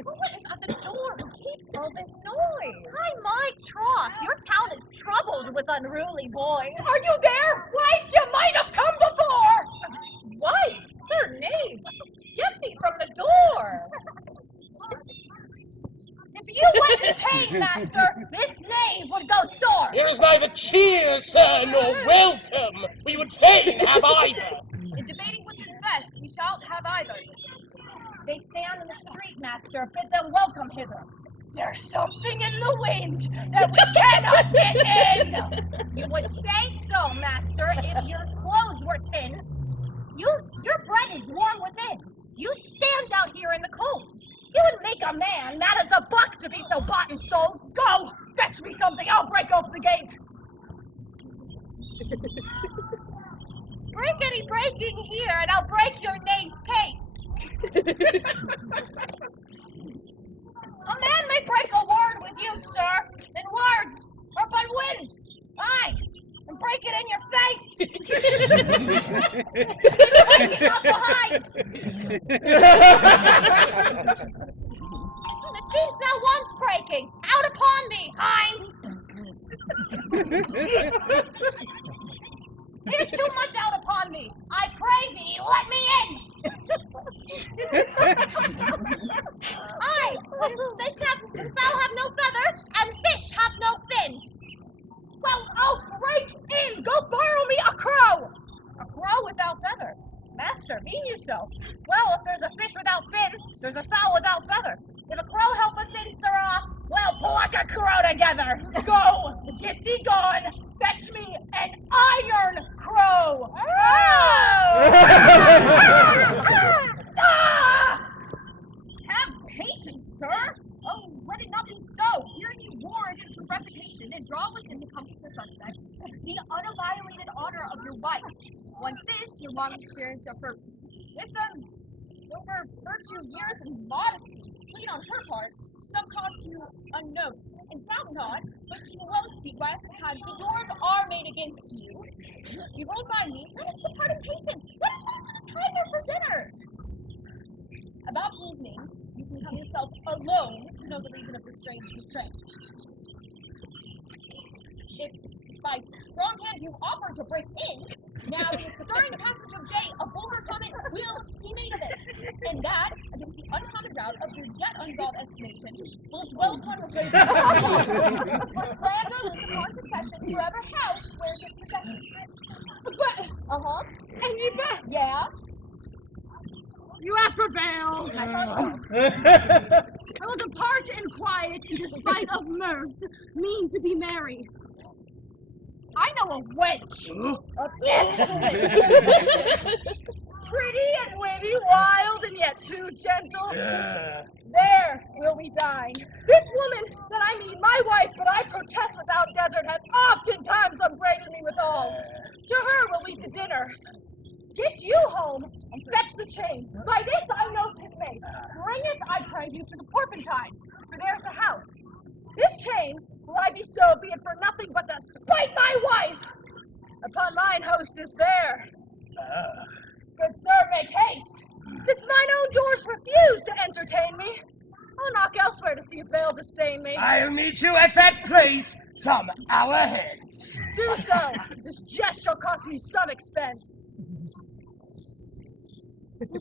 Who is at the door who keeps all this noise? By my troth, your town is troubled with unruly boys. Are you there? Wife, you might have come before! Wife, sir knave, get thee from the door! If you went in pain, master, this knave would go sore! Here is neither cheer, sir, nor welcome. We would fain have either. In debating which is best, we shall have either. They stand in the street, master. Bid them welcome hither. There's something in the wind that we cannot get in! You would say so, master, if your clothes were thin. Your bread is warm within. You stand out here in the cold. You would make a man mad as a buck to be so bought and sold. Go, fetch me something. I'll break off the gate. Breakity breaking here, and I'll break your knave's pate. A man may break a word with you, sir, and words are but wind. Aye, and break it in your face. It's not behind. It seems thou wants breaking. Out upon thee, hind! It is too much out upon me. I pray thee, let me in. Aye, fowl have no feather, and fish have no fin. Well, I'll break in. Go borrow me a crow. A crow without feather. Master, mean you so? Well, if there's a fish without fin, there's a fowl without feather. If a crow help us in, sirrah, well, pluck a crow together. Go, get thee gone. Fetch me an iron crow. Oh! Ah! Have patience, sir. Oh, let it not be so. Here you war against your reputation and draw within the compass of suspect the unviolated honor of your wife. Once this, your long experience of her with them over virtue, years, and modesty, clean on her part, some cause you unknown. And doubt not, but she won't speak while this time the doors are made against you. Behold by me, let us depart in patience. Let us go to the tiger for dinner. About evening, you can come yourself alone to know the reason of the strange restraint. If by strong hand you offer to break in, now in the stirring passage of day, a bolder comment will be made of it. And that, against the uncommon route of your yet unbrought estimation, will dwell upon the grave. For slander lives upon succession, forever house where it is possession. But, and you bet. Yeah? You have prevailed. I thought so. I will depart in quiet, in despite of mirth, mean to be merry. I know a wench. Excellent. Pretty and witty, wild and yet too gentle. There will we dine. This woman that I mean, my wife, but I protest without desert, hath oftentimes upbraided me withal. To her will we to dinner. Get you home and fetch the chain. By this I know 'tis made. Bring it, I pray you, to the Porpentine, for there's the house. This chain will I bestow, be it for nothing but to spite my wife upon mine hostess there. Good sir, make haste. Since mine own doors refuse to entertain me, I'll knock elsewhere to see if they'll disdain me. I'll meet you at that place some hour hence. Do so. This jest shall cost me some expense. And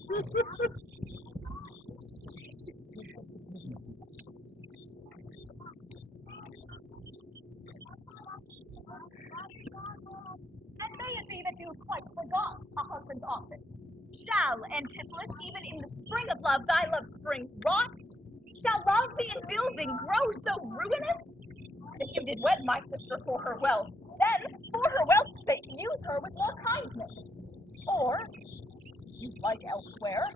may it be that you quite forgot a husband's office. Shall, Antipholus, even in the spring of love, thy love springs rot? Shall love be in building grow so ruinous? If you did wed my sister for her wealth, then, for her wealth's sake, use her with more kindness. Or, you like elsewhere,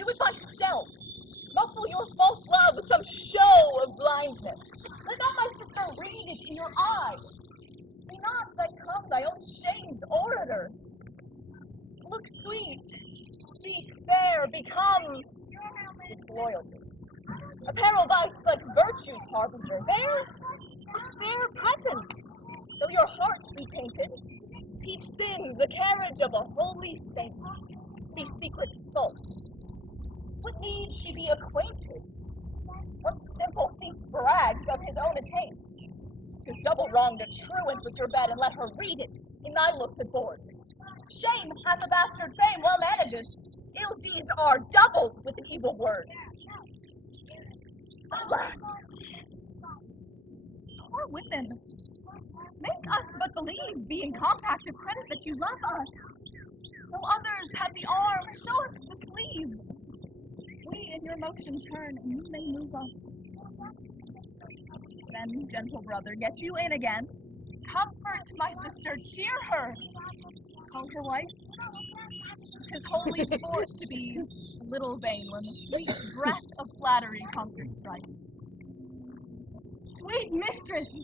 Do it by stealth. Muffle your false love with some show of blindness. Let not my sister read it in your eye. Be not thy come thy own shame's orator. Look sweet, speak fair, become disloyalty. Apparel vice like virtue's harbinger. Bear presence, though your heart be tainted. Teach sin the carriage of a holy saint. Be secret false. What need she be acquainted? What simple thief brags of his own attaint? 'Tis double wrong to truant with your bed and let her read it in thy looks and board. Shame hath a bastard fame well managed. Ill deeds are doubled with an evil word. Alas! Poor women, make us but believe, being compact of credit, that you love us. Though others have the arm, show us the sleeve. We in your motion turn, and you may move us. Then, gentle brother, get you in again. Comfort my sister, cheer her. Call her wife. 'Tis holy sport to be a little vain when the sweet breath of flattery conquers strife. Sweet mistress,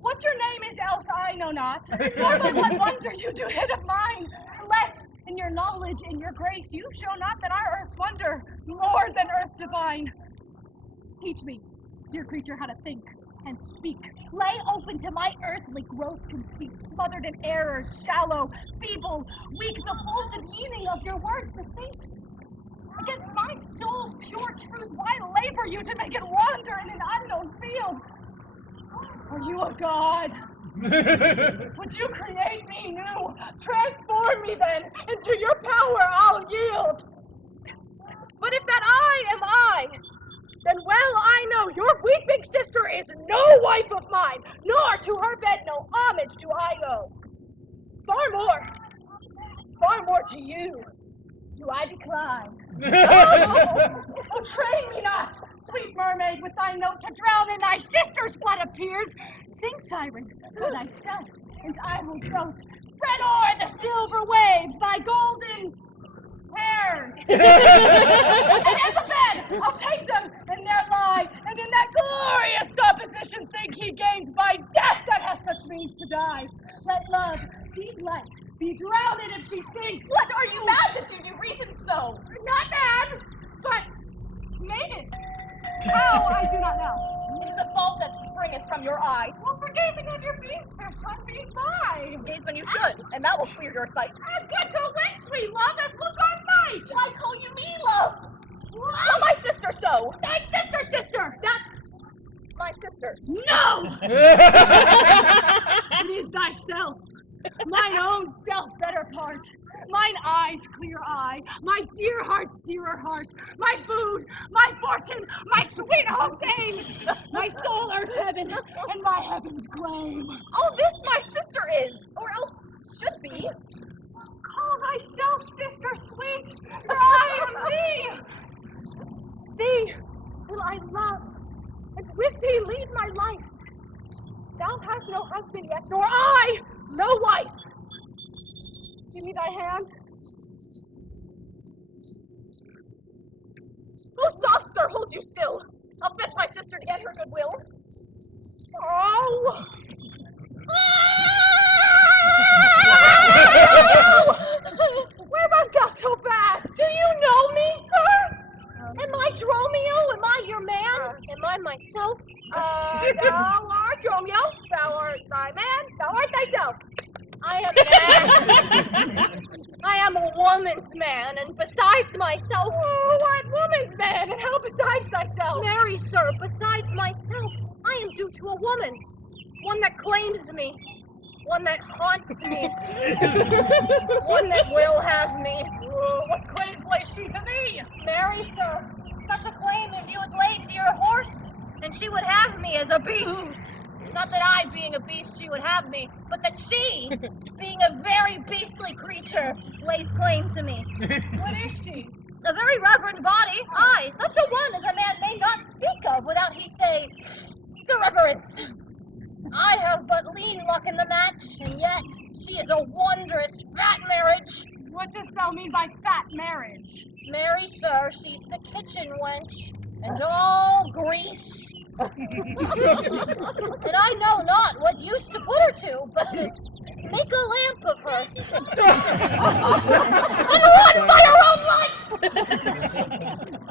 what your name is, else I know not. Nor by what wonder you do hit of mine. Less in your knowledge, in your grace, you show not that our earth's wonder, more than earth divine. Teach me, dear creature, how to think and speak. Lay open to my earthly gross conceit, smothered in errors, shallow, feeble, weak, the folded meaning of your words deceit. Against my soul's pure truth, why labor you to make it wander in an unknown field? Are you a god? Would you create me new? Transform me then, into your power I'll yield. But if that I am I, then well I know your weeping sister is no wife of mine, nor to her bed no homage do I owe. Far more to you do I decline. Oh, train me not, sweet mermaid, with thy note to drown in thy sister's flood of tears. Sing, siren, for thyself, and I will float. Spread o'er the silver waves thy golden hairs. And as a bed, I'll take them and there lie, and in that glorious supposition think he gains by death that has such means to die. Let love be life. Be drowned if she sink. What, are you mad that you reason so? Not mad, but maiden. How, I do not know. It is a fault that springeth from your eye. Well, for gazing on your beams, fair sunbeam by. Gaze when you should, and that will clear your sight. As good to wait, sweet love, as look on night. Why call you me, love? What? Tell my sister so. Thy sister! That my sister. No! It is thyself. Mine own self better part, mine eye's clear eye, my dear heart's dearer heart, my food, my fortune, my sweet hope's aim, my soul earth's heaven, and my heaven's claim. All this my sister is, or else should be. Call thyself sister sweet, for I am thee. Thee will I love, and with thee lead my life. Thou hast no husband yet, nor I no wife. Give me thy hand. Oh, soft, sir, hold you still. I'll fetch my sister to get her goodwill. Oh! Whereabouts thou so fast? Do you know me, sir? Am I Dromio? Am I your man? Am I myself? Thou art Dromio. Thou art thy man. Thou art thyself. I am an ass. I am a woman's man, and besides myself. Oh, what woman's man, and how besides thyself? Marry, sir, besides myself, I am due to a woman. One that claims me. One that haunts me. One that will have me. Oh, what claims lays she to thee? Marry, sir, such a claim as you would lay to your horse, and she would have me as a beast. Not that I, being a beast, she would have me, but that she, being a very beastly creature, lays claim to me. What is she? A very reverend body, aye, such a one as a man may not speak of without he say, Sir Reverence. I have but lean luck in the match, and yet she is a wondrous fat marriage. What dost thou mean by fat marriage? Marry, sir, she's the kitchen wench, and all grease. And I know not what use to put her to, but to make a lamp of her. And run by her own light!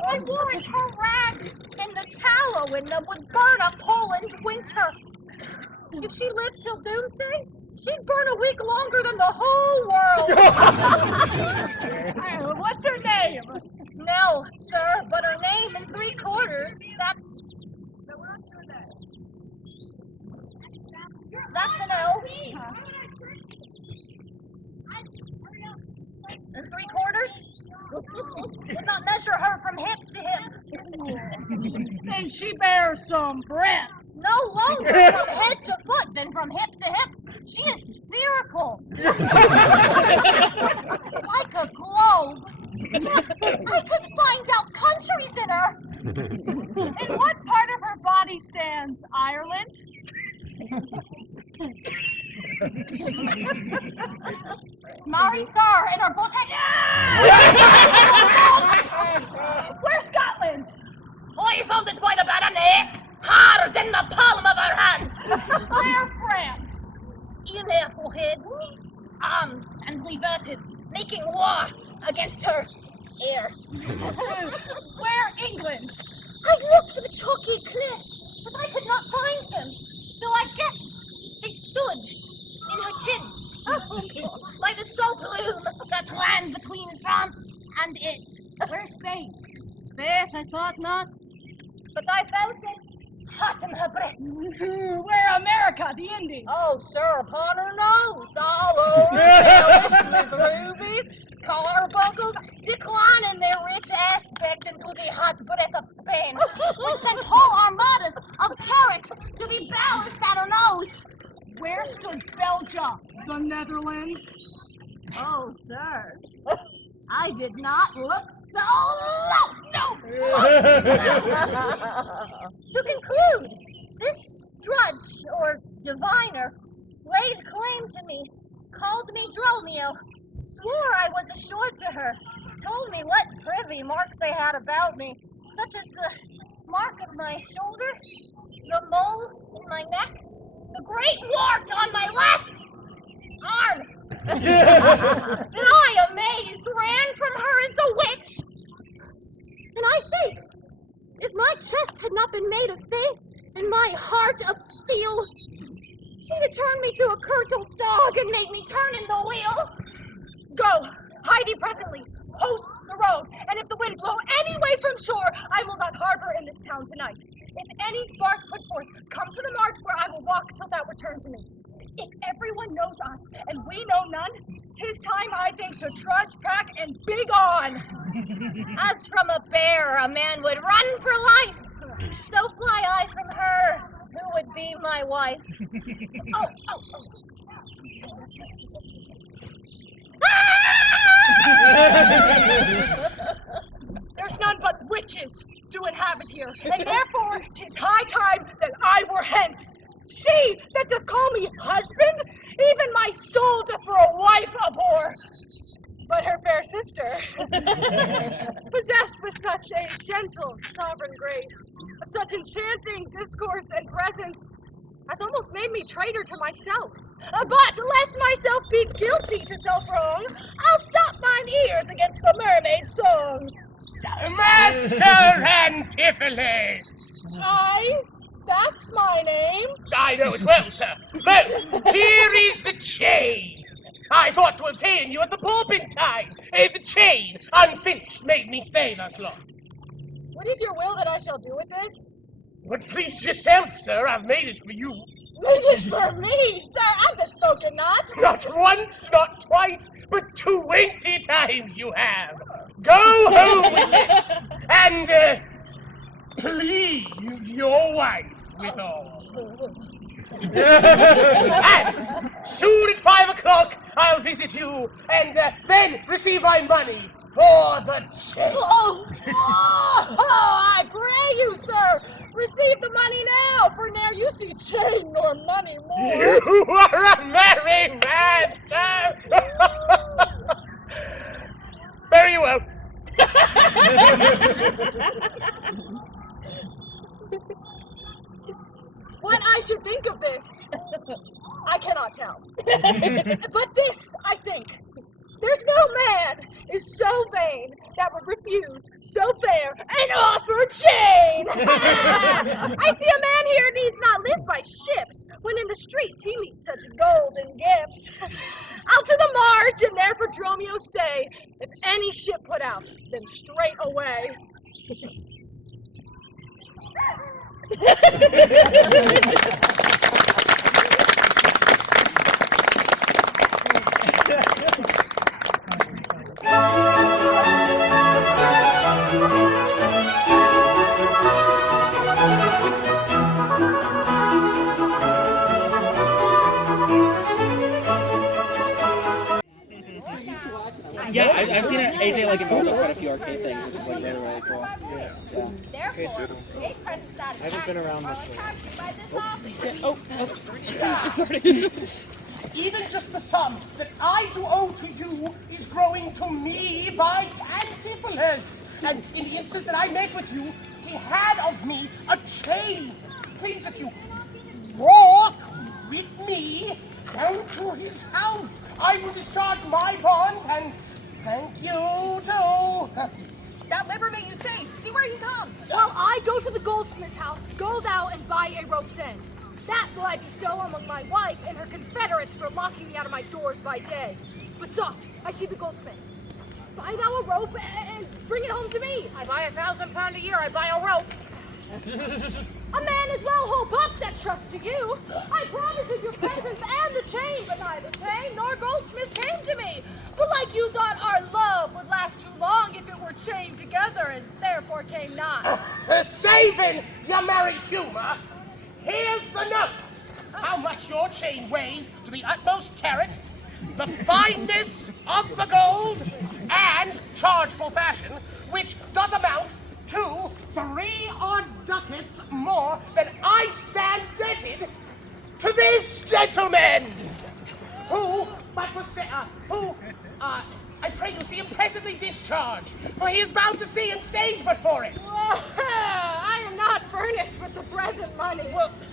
I warrant her rags in the tallow in them would burn a Poland winter. If she lived till doomsday, she'd burn a week longer than the whole world. What's her name? Nell, sir, but her name in 3/4, that's an L. And 3/4? Did not measure her from hip to hip. And she bears some breath. No longer from head to foot than from hip to hip. She is spherical. Like a globe. I could find out countries in her. In what part of her body stands Ireland? Marry, sir, in her buttocks. Where's Scotland? I found it by the baroness, harder than the palm of her hand. Where France? In her forehead, armed and reverted, making war against her heir. Where England? I looked for the chalky cliffs, but I could not find them. So I guess they stood in her chin, by the salt plume that ran between France and it. Where's Spain? Faith, I thought not, but I felt it hot in her breath. Where America, the Indies? Oh, sir, upon her nose, all over with rubies, carbuncles, declining their rich aspect into the hot breath of Spain, which sent whole armadas of carracks to be balanced at her nose. Where stood Belgium? The Netherlands? Oh, sir, I did not look so low. No. To conclude, this drudge or diviner laid claim to me, called me Dromio, swore I was assured to her, told me what privy marks I had about me, such as the mark of my shoulder, the mole in my neck, the great wart on my left arm. And I, amazed, ran from her as a witch. And I think, if my chest had not been made of faith and my heart of steel, she'd have turned me to a curtled dog and made me turn in the wheel. Go! Hide ye presently! Post the road! And if the wind blow any way from shore, I will not harbor in this town tonight. If any bark put forth, come to the march where I will walk till thou return to me. If everyone knows us, and we know none, 'tis time, I think, to trudge back and be gone. As from a bear a man would run for life, so fly I from her who would be my wife. Oh. There's none but witches do inhabit here, and therefore 'tis high time that I were hence. She that doth call me husband, even my soul doth for a wife abhor. But her fair sister, possessed with such a gentle, sovereign grace, of such enchanting discourse and presence, hath almost made me traitor to myself. But lest myself be guilty to self-wrong, I'll stop mine ears against the mermaid's song. Master Antipholus! Aye, that's my name. I know it well, sir. Well, here is the chain. I thought to obtain you at the Porpentine. The chain, unfinished, made me stay thus long. What is your will that I shall do with this? But please yourself, sir, I've made it for you. It is for me, sir. I'm bespoken not. Not once, not twice, but 20 times you have. Go home with it, and please your wife withal. And soon at 5 o'clock, I'll visit you, and then receive my money for the chain. Oh, I pray you, sir, Receive the money now, for now you see chain nor money more. You are a merry man, sir! Very well. What I should think of this, I cannot tell. But this, I think, there's no man is so vain that would refuse so fair an offer chain. I see a man here needs not live by ships, when in the streets he meets such golden gifts. Out to the march, and there for Dromio stay. If any ship put out, then straight away. Yeah, I've seen it. AJ like involved in quite a few arcade things, which is like really, really cool. I haven't been around much. Even just the sum that I do owe to you is growing to me by Antipholus. And in the instant that I met with you, he had of me a chain. Please, if you walk with me down to his house, I will discharge my bond and thank you too. That liver may you say, see where he comes. While I go to the goldsmith's house, go thou and buy a rope's end. That will I bestow among my wife and her confederates for locking me out of my doors by day. But soft, I see the goldsmith. Buy thou a rope and bring it home to me. I buy £1,000 a year, I buy a rope. A man as well hope up that trust to you. I promise you your presence and the chain, but neither chain nor goldsmith came to me. But like you thought our love would last too long if it were chained together, and therefore came not. Saving your merry humor, here's the note. How much your chain weighs to the utmost carat, the fineness of the gold, and chargeable fashion, which doth amount to 3 odd ducats more than I stand indebted to this gentleman, who, I pray you see him presently discharged, for he is bound to sea and stays but for it. Well, I am not furnished with the present money.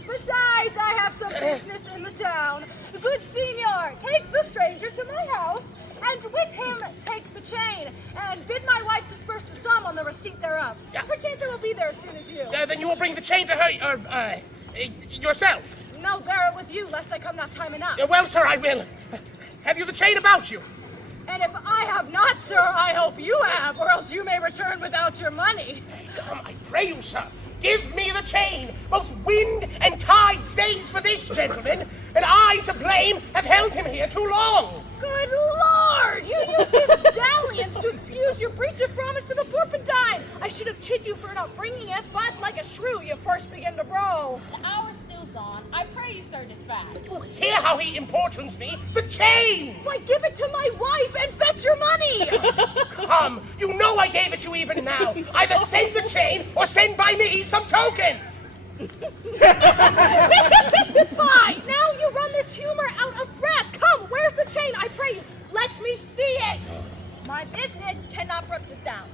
Besides, I have some business in the town. Good signor, take the stranger to my house, and with him take the chain, and bid my wife disperse the sum on the receipt thereof. Yeah. Perchance I will be there as soon as you. Then you will bring the chain to her, yourself. No, bear it with you, lest I come not time enough. Well, sir, I will. Have you the chain about you? And if I have not, sir, I hope you have, or else you may return without your money. Come, I pray you, sir. Give me the chain. Both wind and tide stays for this gentleman, and I, to blame, have held him here too long. Good Lord! You use this dalliance to excuse your breach of promise to the Porpentine. I should have chid you for not bringing it, but like a shrew, you first begin to brawl. The hour still's on. I pray you, sir, dispatch. Hear how he importunes me. The chain! Why, give it to my wife and fetch your money! Come, you know I gave it you even now. Either send the chain or send by me some token. Fine! Now you run this humor out of breath. Come, where's the chain? I pray you, let me see it. My business cannot brook this down.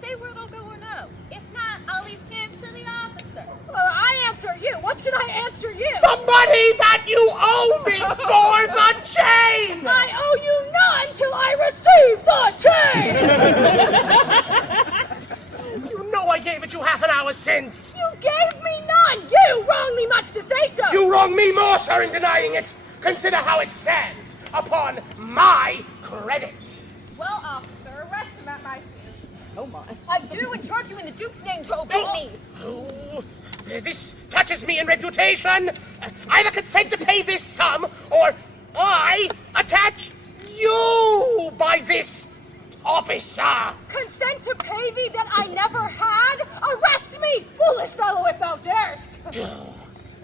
Say where it'll go or no. If not, I'll leave him to the officer. I answer you. What should I answer you? The money that you owe me for the chain! I owe you none till I receive the chain! You know I gave it you half an hour since. You gave me none! You wrong me much to say so! You wrong me more, sir, in denying it. Consider how it stands upon my credit. Well, officer, arrest him at my suit. Oh my. I do charge you in the Duke's name to obey me. Oh, this touches me in reputation. Either consent to pay this sum, or I attach you by this officer. Consent to pay thee that I never had? Arrest me, foolish fellow, if thou darest!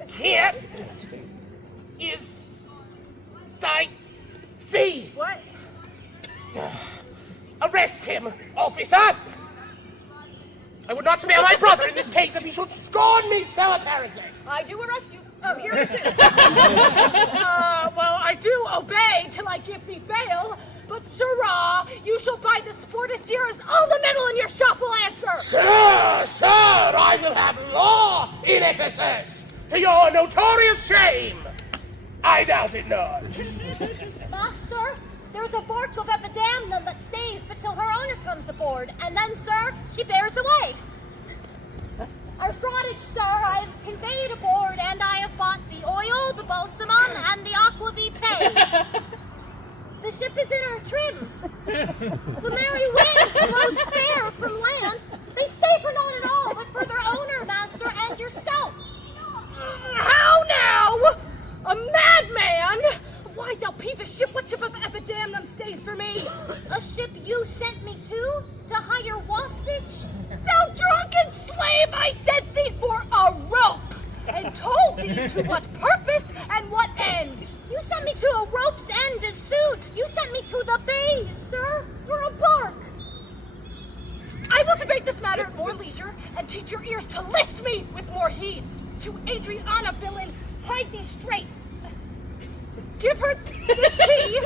Here is thy fee. What? Arrest him, officer. I would not spare my brother in this case if he should scorn me so apparently. I do arrest you. Oh, here's the suit. Well, I do obey till I give thee bail, but sirrah, you shall buy the sportest deer as all the metal in your shop will answer. Sir, I will have law in Ephesus, to your notorious shame. I doubt it not. Master, there's a bark of epidamnum that stays but till her owner comes aboard, and then, sir, she bears away. Our fraughtage, sir, I have conveyed aboard, and I have bought the oil, the balsamum, and the aqua vitae. The ship is in her trim. The merry wind blows fair from land. They stay for naught at all, but for their owner, master, and yourself. How now? A madman? Why, thou peevish ship, what ship of epidamnum stays for me? A ship you sent me to hire waftage? Thou drunken slave, I sent thee for a rope, and told thee to what purpose and what end. You sent me to a rope's end as soon. You sent me to the bays, sir, for a bark. I will debate this matter at more leisure, and teach your ears to list me with more heed. To Adriana, villain, hide thee straight. Give her this key.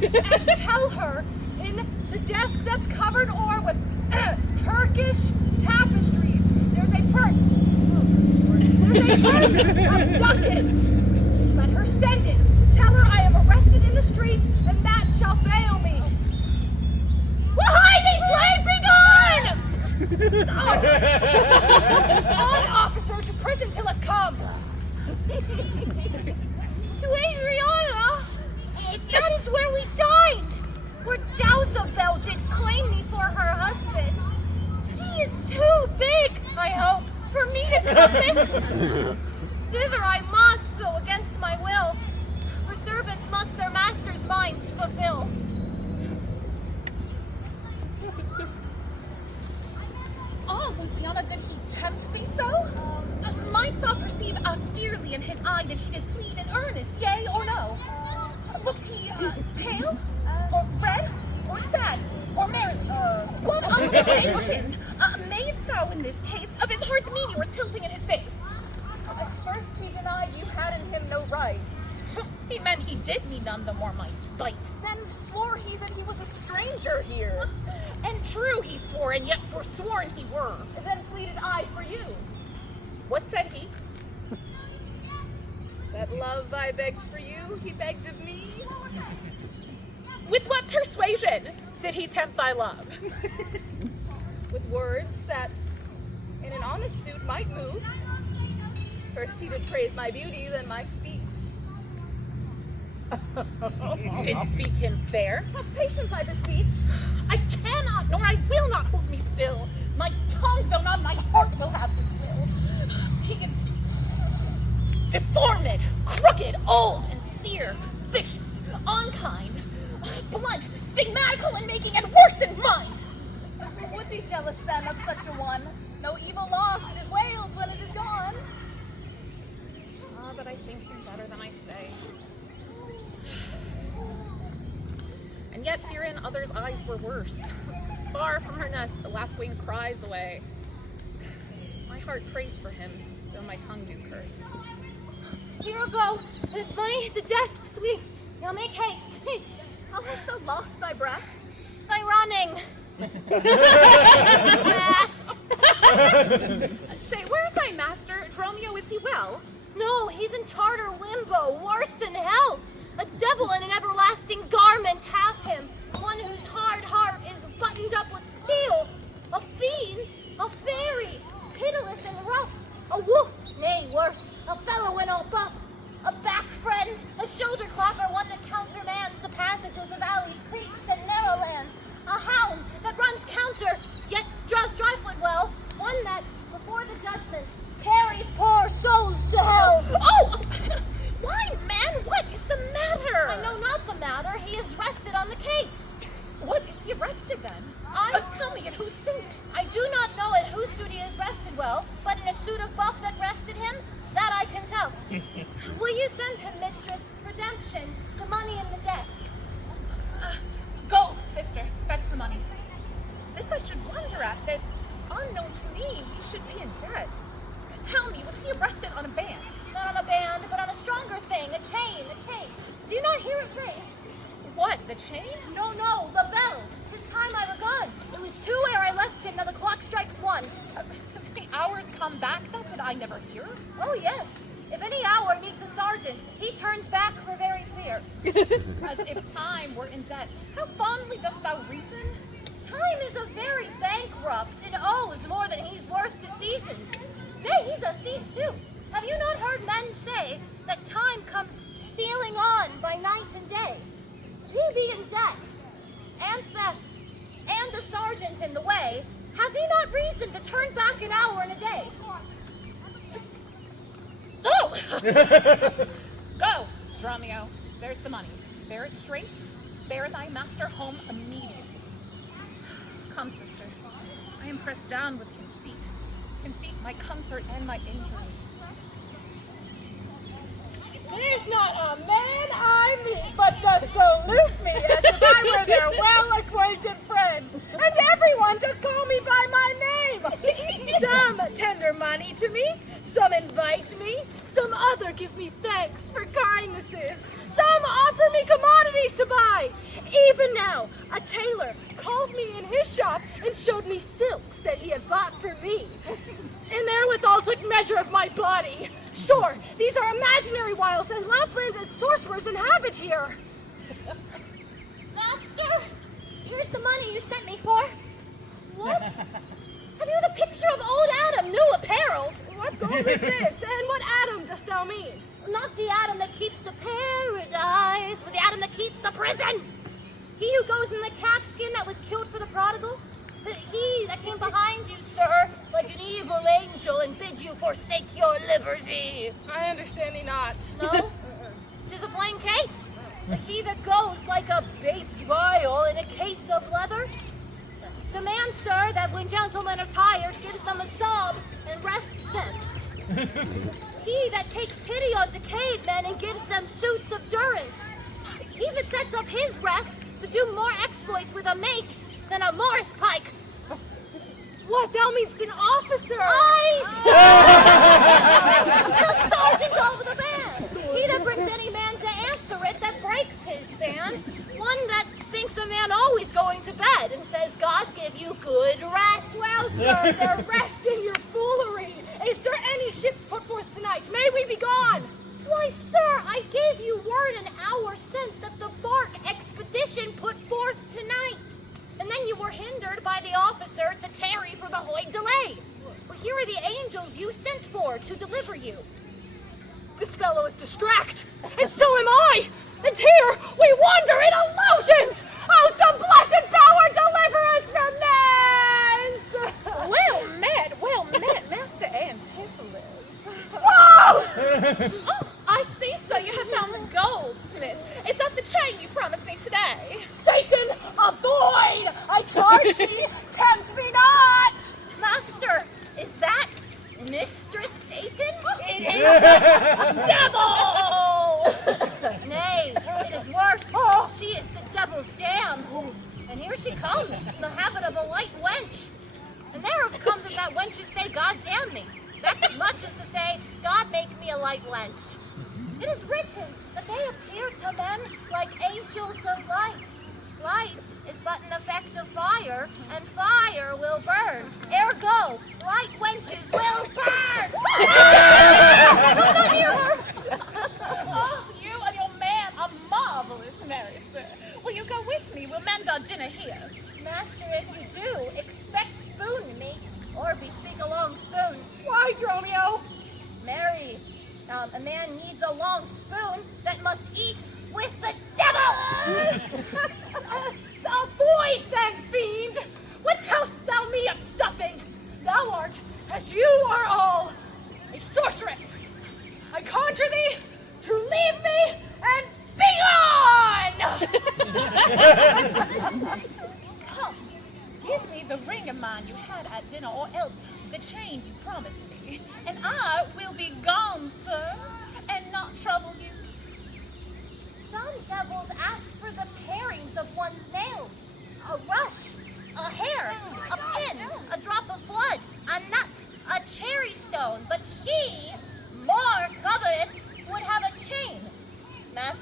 And tell her in the desk that's covered o'er with Turkish tapestries, there's a purse of ducats. Let her send it. Tell her I am arrested in the street, and that shall bail me. Well, hide thee, slave, be gone! On, officer, to prison till it come. To Adriana? That is where we dined, where Dousabel did claim me for her husband. She is too big, I hope, for me to compass. Thither I must, though against my will, for servants must their masters' minds fulfill. Oh, Luciana, did he tempt thee so? Mightst thou perceive austerely in his eye that he did plead in earnest, yea or no? Looked he pale, or red, or sad, or merry? What observation madest thou in this case of his heart's meteors tilting in his face? At first he denied you had in him no right. He meant he did me none the more my spite. Then swore he that he was a stranger here. And true he swore, and yet forsworn he were. Then pleaded I for you. What said he? That love I begged for you, he begged of me. With what persuasion did he tempt thy love? With words that in an honest suit might move. First he did praise my beauty, then my speech. Did speak him fair? Have patience, I beseech. I cannot, nor I will not hold me still. My tongue, though not my heart, will have his will. He is deformed, crooked, old, and sere, vicious, unkind, blunt, stigmatical in making, and worse in mind. Who would be jealous then of such a one? No evil lost is wailed when it is gone. Ah, but I think him better than I say. And yet herein others' eyes were worse. Far from her nest, the lapwing cries away. My heart prays for him, though my tongue do curse. Here go, the money, the desk, sweet. Now make haste. How hast thou lost thy breath? By running. Fast. Say, where's thy master? Dromio, is he well? No, he's in Tartar limbo, worse than hell. A devil in an everlasting garment hath him, one whose hard heart is buttoned up with steel. A fiend, a fairy, pitiless and rough, a wolf, nay worse, a fellow in all buff, a back friend, a shoulder clapper, one that countermands the passages of alleys, creeks, and narrow lands, a hound that runs counter, yet draws dry-foot well, one that, before the judgment, carries poor souls to hell. Oh! Why, man, what is the matter? I know not the matter. He is rested on the case. What is he arrested then? Tell me in whose suit? I do not know in whose suit he is rested well, but in a suit of buff that rested him, that I can tell. Will you send him, mistress, for mention the money in the desk. Go, sister, fetch the money. This I should wonder at, that unknown to me, you should be in debt. Tell me, was he arrested on a band? Not on a band, but on a stronger thing, a chain. Do you not hear it ring? What, the chain? No, the bell. 'Tis time I were gone. It was 2 ere I left him, now the clock strikes 1. The hours come back, that did I never hear? Oh, yes. If any hour meets a sergeant, he turns back for very fear. As if time were in debt. How fondly dost thou reason? Time is a very bankrupt and owes more than he's worth to season. Nay, he's a thief too. Have you not heard men say that time comes stealing on by night and day? If he be in debt, and theft, and the sergeant in the way, hath he not reason to turn back an hour and a day? Go! Go, Dromio. There's the money. Bear it straight. Bear thy master home immediately. Come, sister. I am pressed down with conceit. Conceit my comfort and my injury. There's not a man I meet but does salute me as if I were their well-acquainted friend, and everyone does call me by my name. Some tender money to me, some invite me, some other give me thanks for kindnesses, some offer me commodities to buy. Even now, a tailor called me in his shop and showed me silks that he had bought for me. And therewithal took measure of my body. Sure, these are imaginary wiles, and Laplands and sorcerers inhabit here. Master, here's the money you sent me for. What? Have you the picture of old Adam, new apparelled? What gold is this, and what Adam dost thou mean? Not the Adam that keeps the paradise, but the Adam that keeps the prison. He who goes in the calfskin that was killed for the prodigal. He that came behind you, sir, like an evil angel, and bid you forsake your liberty. I understand thee not. No? 'Tis a plain case. He that goes like a base vial in a case of leather. The man, sir, that when gentlemen are tired, gives them a sob and rests them. He that takes pity on decayed men and gives them suits of durance. He that sets up his rest to do more exploits with a mace than a Morris pike. What, thou meanst an officer? Aye, sir! The sergeant over the band. He that brings any man to answer it that breaks his band. One that thinks a man always going to bed and says, God give you good rest. Well, sir, they're resting your foolery. Is there any ships put forth tonight? May we be gone? Why, sir, I gave you word an hour since that the bark expedition put forth tonight. And then you were hindered by the officer to tarry for the hoid delay. Well, here are the angels you sent for to deliver you. This fellow is distract, and so am I. And here we wander in illusions. Oh, some blessed power deliver us from this! Well met, Master Antipholus. Whoa! Oh, I see, sir, you have found the goldsmith. It's of the chain you promised me today. Satan, avoid! I charge thee, tempt me not! Master, is that Mistress Satan? It is the devil! Nay, it is worse. She is the devil's dam. And here she comes, in the habit of a light wench. And thereof comes of that wenches say, God damn me. That's as much as to say, God make me a light wench. It is written that they appear to men like angels of light. Light is but an effect of fire, and fire will burn. Ergo, light wenches will burn! Oh, you and your man are marvelous, Mary, sir. Will you go with me? We'll mend our dinner here. Master, if you do, expect spoon meat, or bespeak a long spoon. Why, Dromio? Mary, a man needs a long spoon that must eat with the devil! Avoid then, fiend! What tell'st thou me of supping? Thou art, as you are all, a sorceress. I conjure thee to leave me and begone! Come, give me the ring of mine you had at dinner, or else the chain you promised me, and I will be gone, sir, and not trouble you.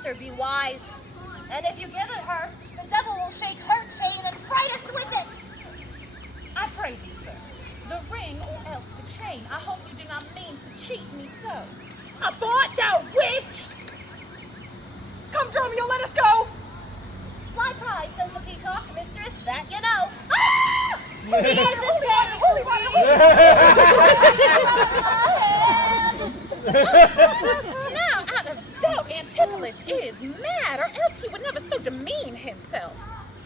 sister be wise. And if you give it her, the devil will shake her chain and fright us with it. I pray thee, sir, the ring or else the chain. I hope you do not mean to cheat me so. Abort, thou witch! Come, Dromio, let us go! Fly pride, says the peacock, mistress, that you know. Ah! Jesus, holy Now, out of doubt, Antipholus is mad, or else he would never so demean himself.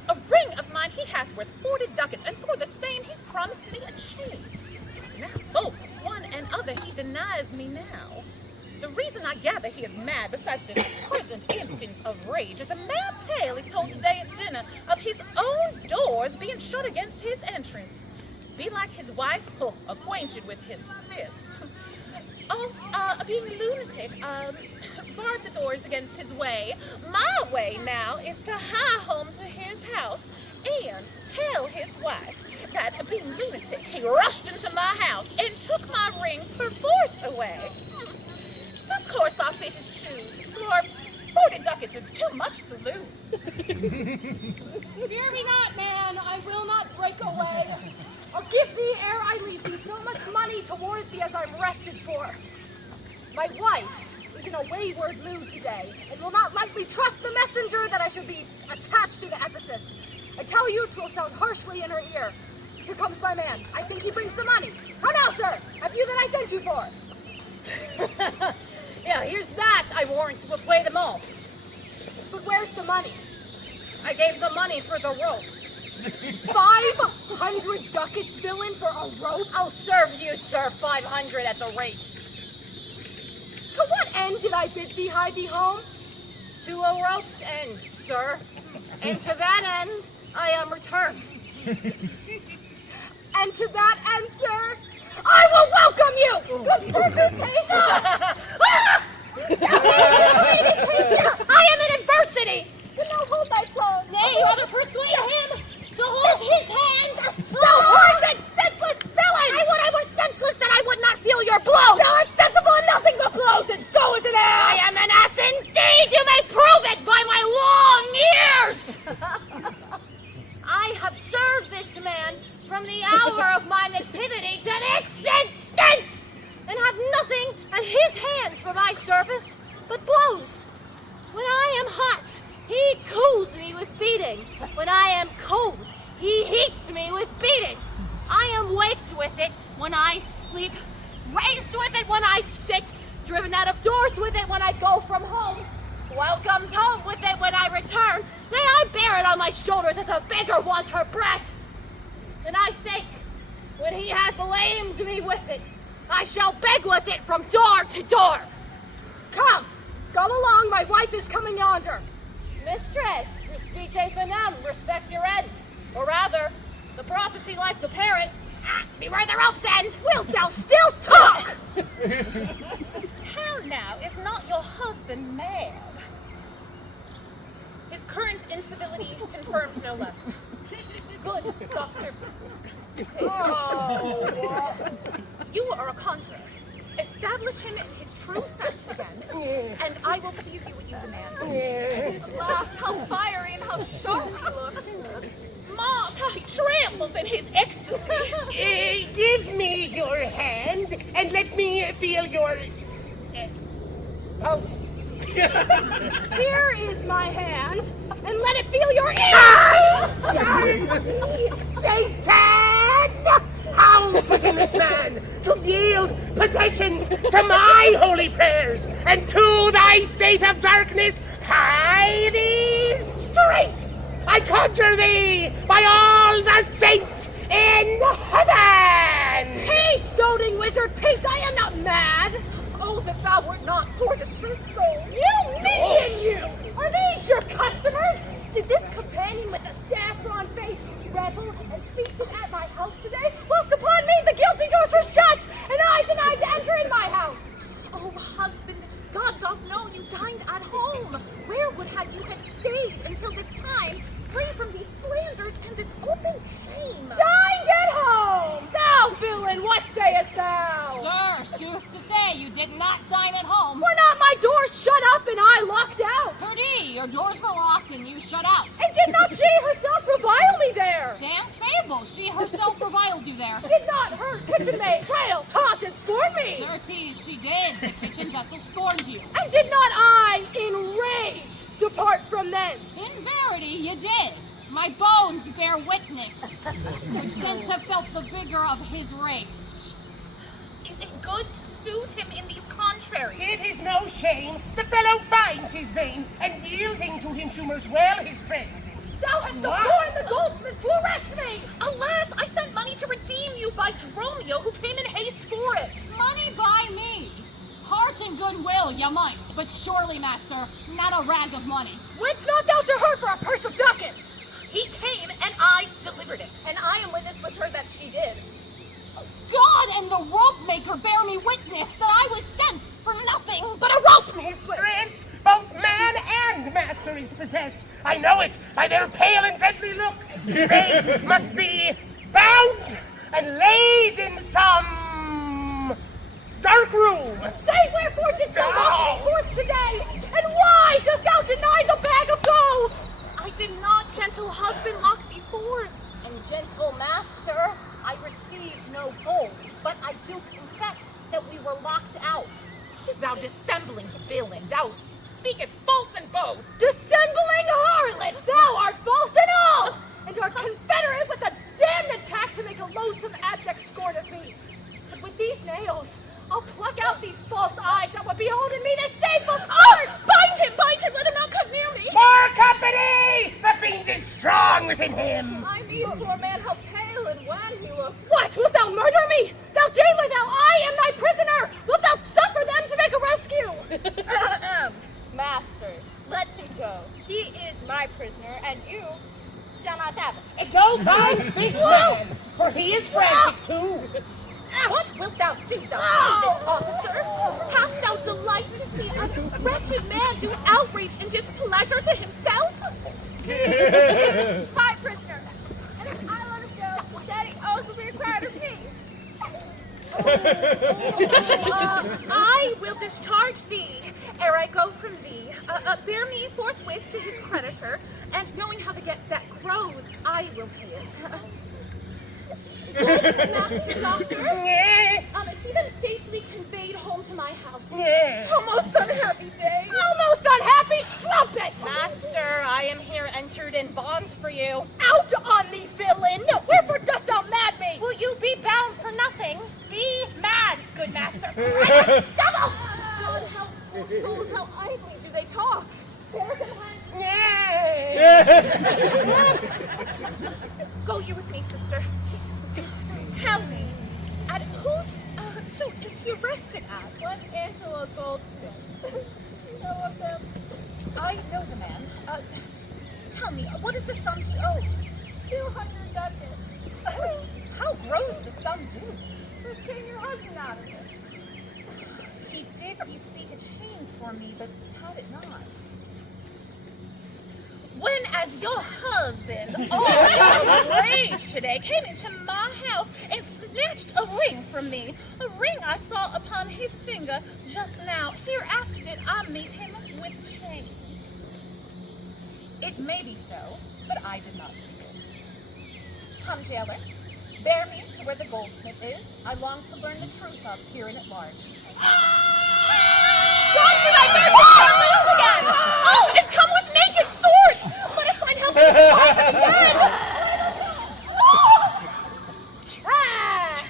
A ring of mine he hath worth 40 ducats, and for the same he promised me a chain. Now, both one and other he denies me now. The reason I gather he is mad, besides this present instance of rage, is a mad tale he told today at dinner of his own doors being shut against his entrance. Be like his wife, acquainted with his fits. Being lunatic, barred the doors against his way. My way now is to hie home to his house and tell his wife that, being lunatic, he rushed into my house and took my ring for force away. This course I fit his shoes, for 40 ducats is too much to lose. Fear me not, man, I will not break away. I'll give thee ere I leave thee so much money toward thee as I'm rested for. My wife is in a wayward mood today, and will not lightly trust the messenger that I should be attached to Ephesus. I tell you, 'twill sound harshly in her ear. Here comes my man. I think he brings the money. How now, sir? Have you that I sent you for? Yeah, here's that, I warrant, will play them all. But where's the money? I gave the money for the rope. 500 ducats, villain, for a rope? I'll serve you, sir, 500 at the rate. To what end did I bid thee hide thee home? To a rope's end, sir. And to that end, I am returned. And to that end, sir, I will welcome you! Good presentation! I am in adversity! Do not hold thy tongue! Nay, rather persuade him to hold his hands! Thou horse and senseless villain! I were senseless that I would not feel your blows! Thou art sensible in nothing but blows, and so is an ass! I am an ass indeed! You may prove it by my long years! I have served this man from the hour of my nativity to this instant, and have nothing at his hands for my service but blows. When I am hot, he cools me with beating. When I am cold, he heats me with beating. I am waked with it when I sleep, raised with it when I sit, driven out of doors with it when I go from home, welcomed home with it when I return. Nay, I bear it on my shoulders as a beggar wants her brat. And I think, when he hath lamed me with it, I shall beg with it from door to door. Come, go along, my wife is coming yonder. Mistress, your speech ain't them, respect your end. Or rather, the prophecy like the parrot, beware the rope's end. Wilt thou still talk? How now, is not your husband mad? His current incivility confirms no less. Good Dr. You are a conjurer. Establish him in his true sense again, and I will please you what you demand. Alas, how fiery and how sharp he looks. Mark how he trembles in his ecstasy. Give me your hand and let me feel your pulse. Here is my hand, and let it feel your ear! Satan! Howls within this man to yield possessions to my holy prayers, and to thy state of darkness hie thee straight. I conjure thee by all the saints in heaven! Peace, doting wizard, peace! I am not mad! Oh, that thou wert not, poor distressed soul. You minion, you! Are these your customers? Did this companion with the saffron face revel and feasted at my house today? Whilst upon me the guilty doors were shut, and I denied to enter in my house! Oh, husband, God doth know you dined at home. Where would have you had stayed until this time, free from these slanders and this open shame? Dined at home! Thou villain, what sayest thou? Sir, sooth to say, you didn't not dine at home. Were not my doors shut up and I locked out? Perdie, your doors were locked and you shut out. And did not she herself revile me there? Sans fable, she herself reviled you there. Did not her kitchen maid rail, taunt, and scorn me? Certes, she did. The kitchen vessel scorned you. And did not I, in rage, depart from thence? In verity, you did. My bones bear witness, which since have felt the vigor of his rage. Is it good to soothe him in these contraries? It is no shame. The fellow finds his vein, and yielding to him humors well his friends. Thou hast suborned the goldsmith to arrest me! Alas, I sent money to redeem you by Dromio, who came in haste for it. Money by me. Heart and goodwill, you might, but surely, master, not a rag of money. Whence not thou to her for a purse of ducats? He came, and I delivered it. And I am witness with her that she did. God and the rope maker bear me witness that I was sent for nothing but a rope. Mistress, both man and master is possessed. I know it by their pale and deadly looks. They must be bound and laid in some dark room. Say wherefore didst thou lock me forth today? And why dost thou deny the bag of gold? I did not, gentle husband, lock thee forth. And gentle master, I received no gold, but I do confess that we were locked out. Thou dissembling villain, thou speakest false and both. Dissembling harlot, thou art false and all, and art confederate with a damned pack to make a loathsome abject scorn of me. But with these nails, I'll pluck out these false eyes that would behold in me this shameful heart! Bind him, let him not come near me. More company! The fiend is strong within him. I mean, poor man, how pale and wan he looks. What? Wilt thou murder me? Thou jailer, I am thy prisoner! Wilt thou suffer them to make a rescue? Master, let him go. He is my prisoner, and you shall not have him. And don't bind this man, for he is frantic too. What wilt thou do, thou fiendish officer? Hast thou delight to see a wretched man do outrage and displeasure to himself? My prisoner. And if I let him go, Daddy also will be required of me. I will discharge thee ere I go from thee. Bear me forthwith to his creditor, and knowing how the debt grows, I will pay it. Master Doctor? See them safely conveyed home to my house. A most unhappy day. Almost unhappy strumpet! Master, I am here entered in bond for you. Out on thee, villain! Wherefore dost thou mad me? Will you be bound for nothing? Be mad, good master. Devil! God help poor souls, how idly do they talk. Bear them hence. Go you with me, sister. Tell me, at whose suit is he arrested at? One Angelo Goldsmith. You know of them? I know the man. Tell me, what is the sum he owes? 200 ducats. How grows the sum due? To chain your husband out of it. He did bespeak a chain for me, but had it not. When as your husband, all rage today, came into my house and snatched a ring from me, a ring I saw upon his finger just now, hereafter did I meet him with shame. It may be so, but I did not see it. Come, jailer, bear me to where the goldsmith is. I long to learn the truth of herein at large. Godfrey, I bear me shall loose again! Oh, and come with naked swords! Let us find help in the fight again! Ah!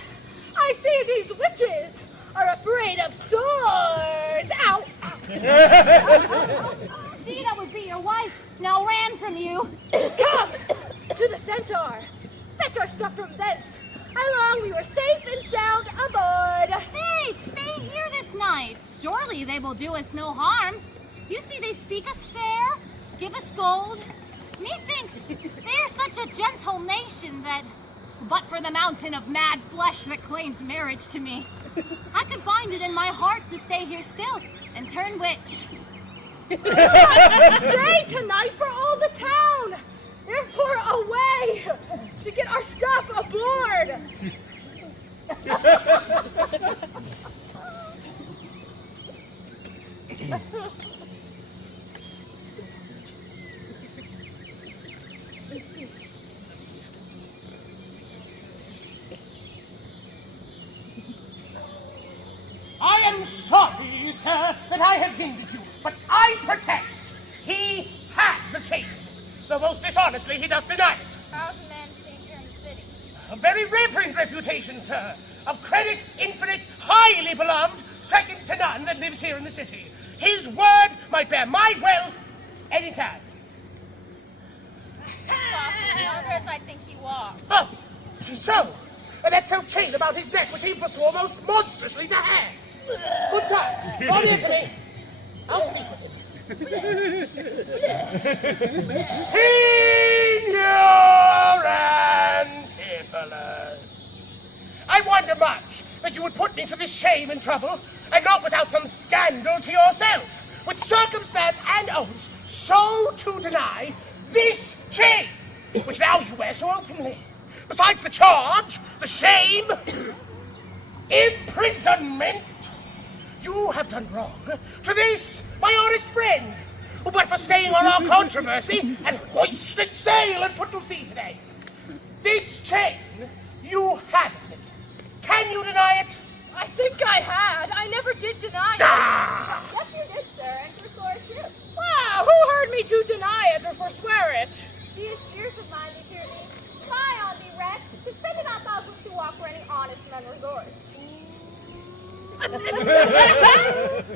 I see these witches are afraid of swords! Ow! See, that would be your wife. Now ran from you. Come to the centaur. Fetch our stuff from thence. How long we were safe and sound aboard. Hey, stay here this night. Surely they will do us no harm. You see, they speak us fair, give us gold. Methinks they are such a gentle nation that, but for the mountain of mad flesh that claims marriage to me, I could find it in my heart to stay here still and turn witch. Stay tonight for all the town. Therefore, away to get our stuff aboard. I am sorry, sir, that I have hindered you, but I protest he had the chain, though most dishonestly he doth deny it. How's a man change here in the city? A very reverend reputation, sir, of credit infinite, highly beloved, second to none that lives here in the city. His word might bear my wealth any time. As I think you are. Oh, so, that self-chain about his neck which he forswore most monstrously to hang. Good time. Come here to me. I'll speak with him. Signor Antipholus, I wonder much that you would put me to this shame and trouble, and not without some scandal to yourself, with circumstance and oaths, so to deny this chain, which now you wear so openly. Besides the charge, the shame, imprisonment, you have done wrong to this, my honest friend, who but for staying on our controversy and hoisted sail and put to sea today. This chain you had. Can you deny it? I think I had. I never did deny it. Yes, you did, sir, and forswear it too. Wow, who heard me to deny it or forswear it? These fears of mine, they fear me. Try on thee, wretch, to spend it not thou to walk where any honest men resort.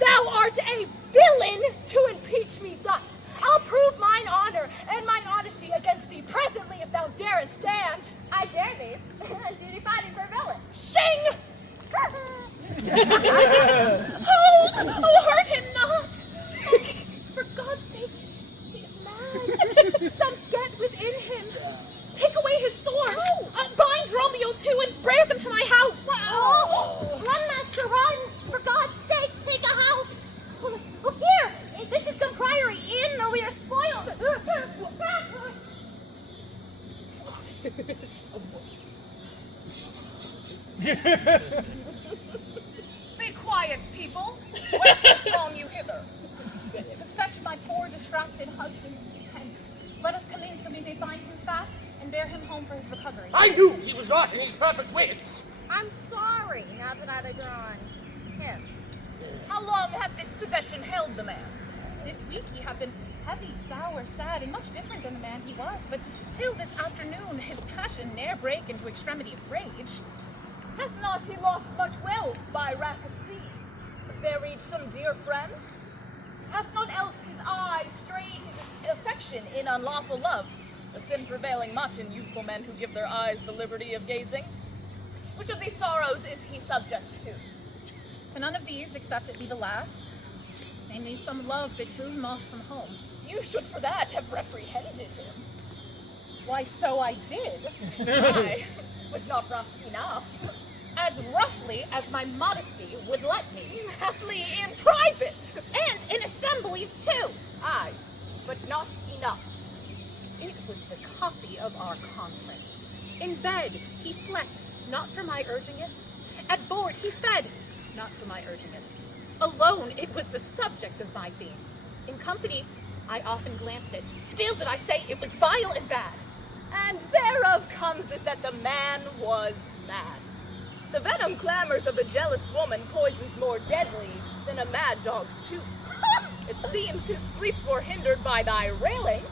Thou art a villain to impeach me thus. I'll prove mine honor and mine honesty against thee presently if thou darest stand. I dare thee. Duty fighting for a villain. Shing! Hold! Oh, hurt him not! For God's sake, he is mad. Some get within him. Take away his sword. Bind Romeo too and bear them to my house. Run, master, run! For God's sake, take a house! Oh, here! This is some priory inn, or we are spoiled! Be quiet, people. Whence has drawn you hither? To fetch my poor distracted husband hence. Let us come in so we may find him fast and bear him home for his recovery. I knew he was not in his perfect wits. I'm sorry, now that I'd have drawn him. How long hath this possession held the man? This week he had been heavy, sour, sad, and much different than the man he was, but till this afternoon his passion ne'er brake into extremity of rage. Hath not he lost much wealth by rack of sea? Buried some dear friend? Hath not else his eye strayed his affection in unlawful love? A sin prevailing much in youthful men who give their eyes the liberty of gazing? Which of these sorrows is he subject to? To none of these except it be the last, namely some love that drew him off from home. You should for that have reprehended him. Why, so I did. Aye, but not rough enough. As roughly as my modesty would let me. Haply in private. And in assemblies too. Aye, but not enough. It was the copy of our conference. In bed he slept, not for my urging it. At board he fed, not for my urging it. Alone it was the subject of my theme. In company I often glanced it. Still did I say it was vile and bad. And thereof comes it that the man was mad. The venom clamors of a jealous woman poisons more deadly than a mad dog's tooth. It seems his sleep were hindered by thy railing,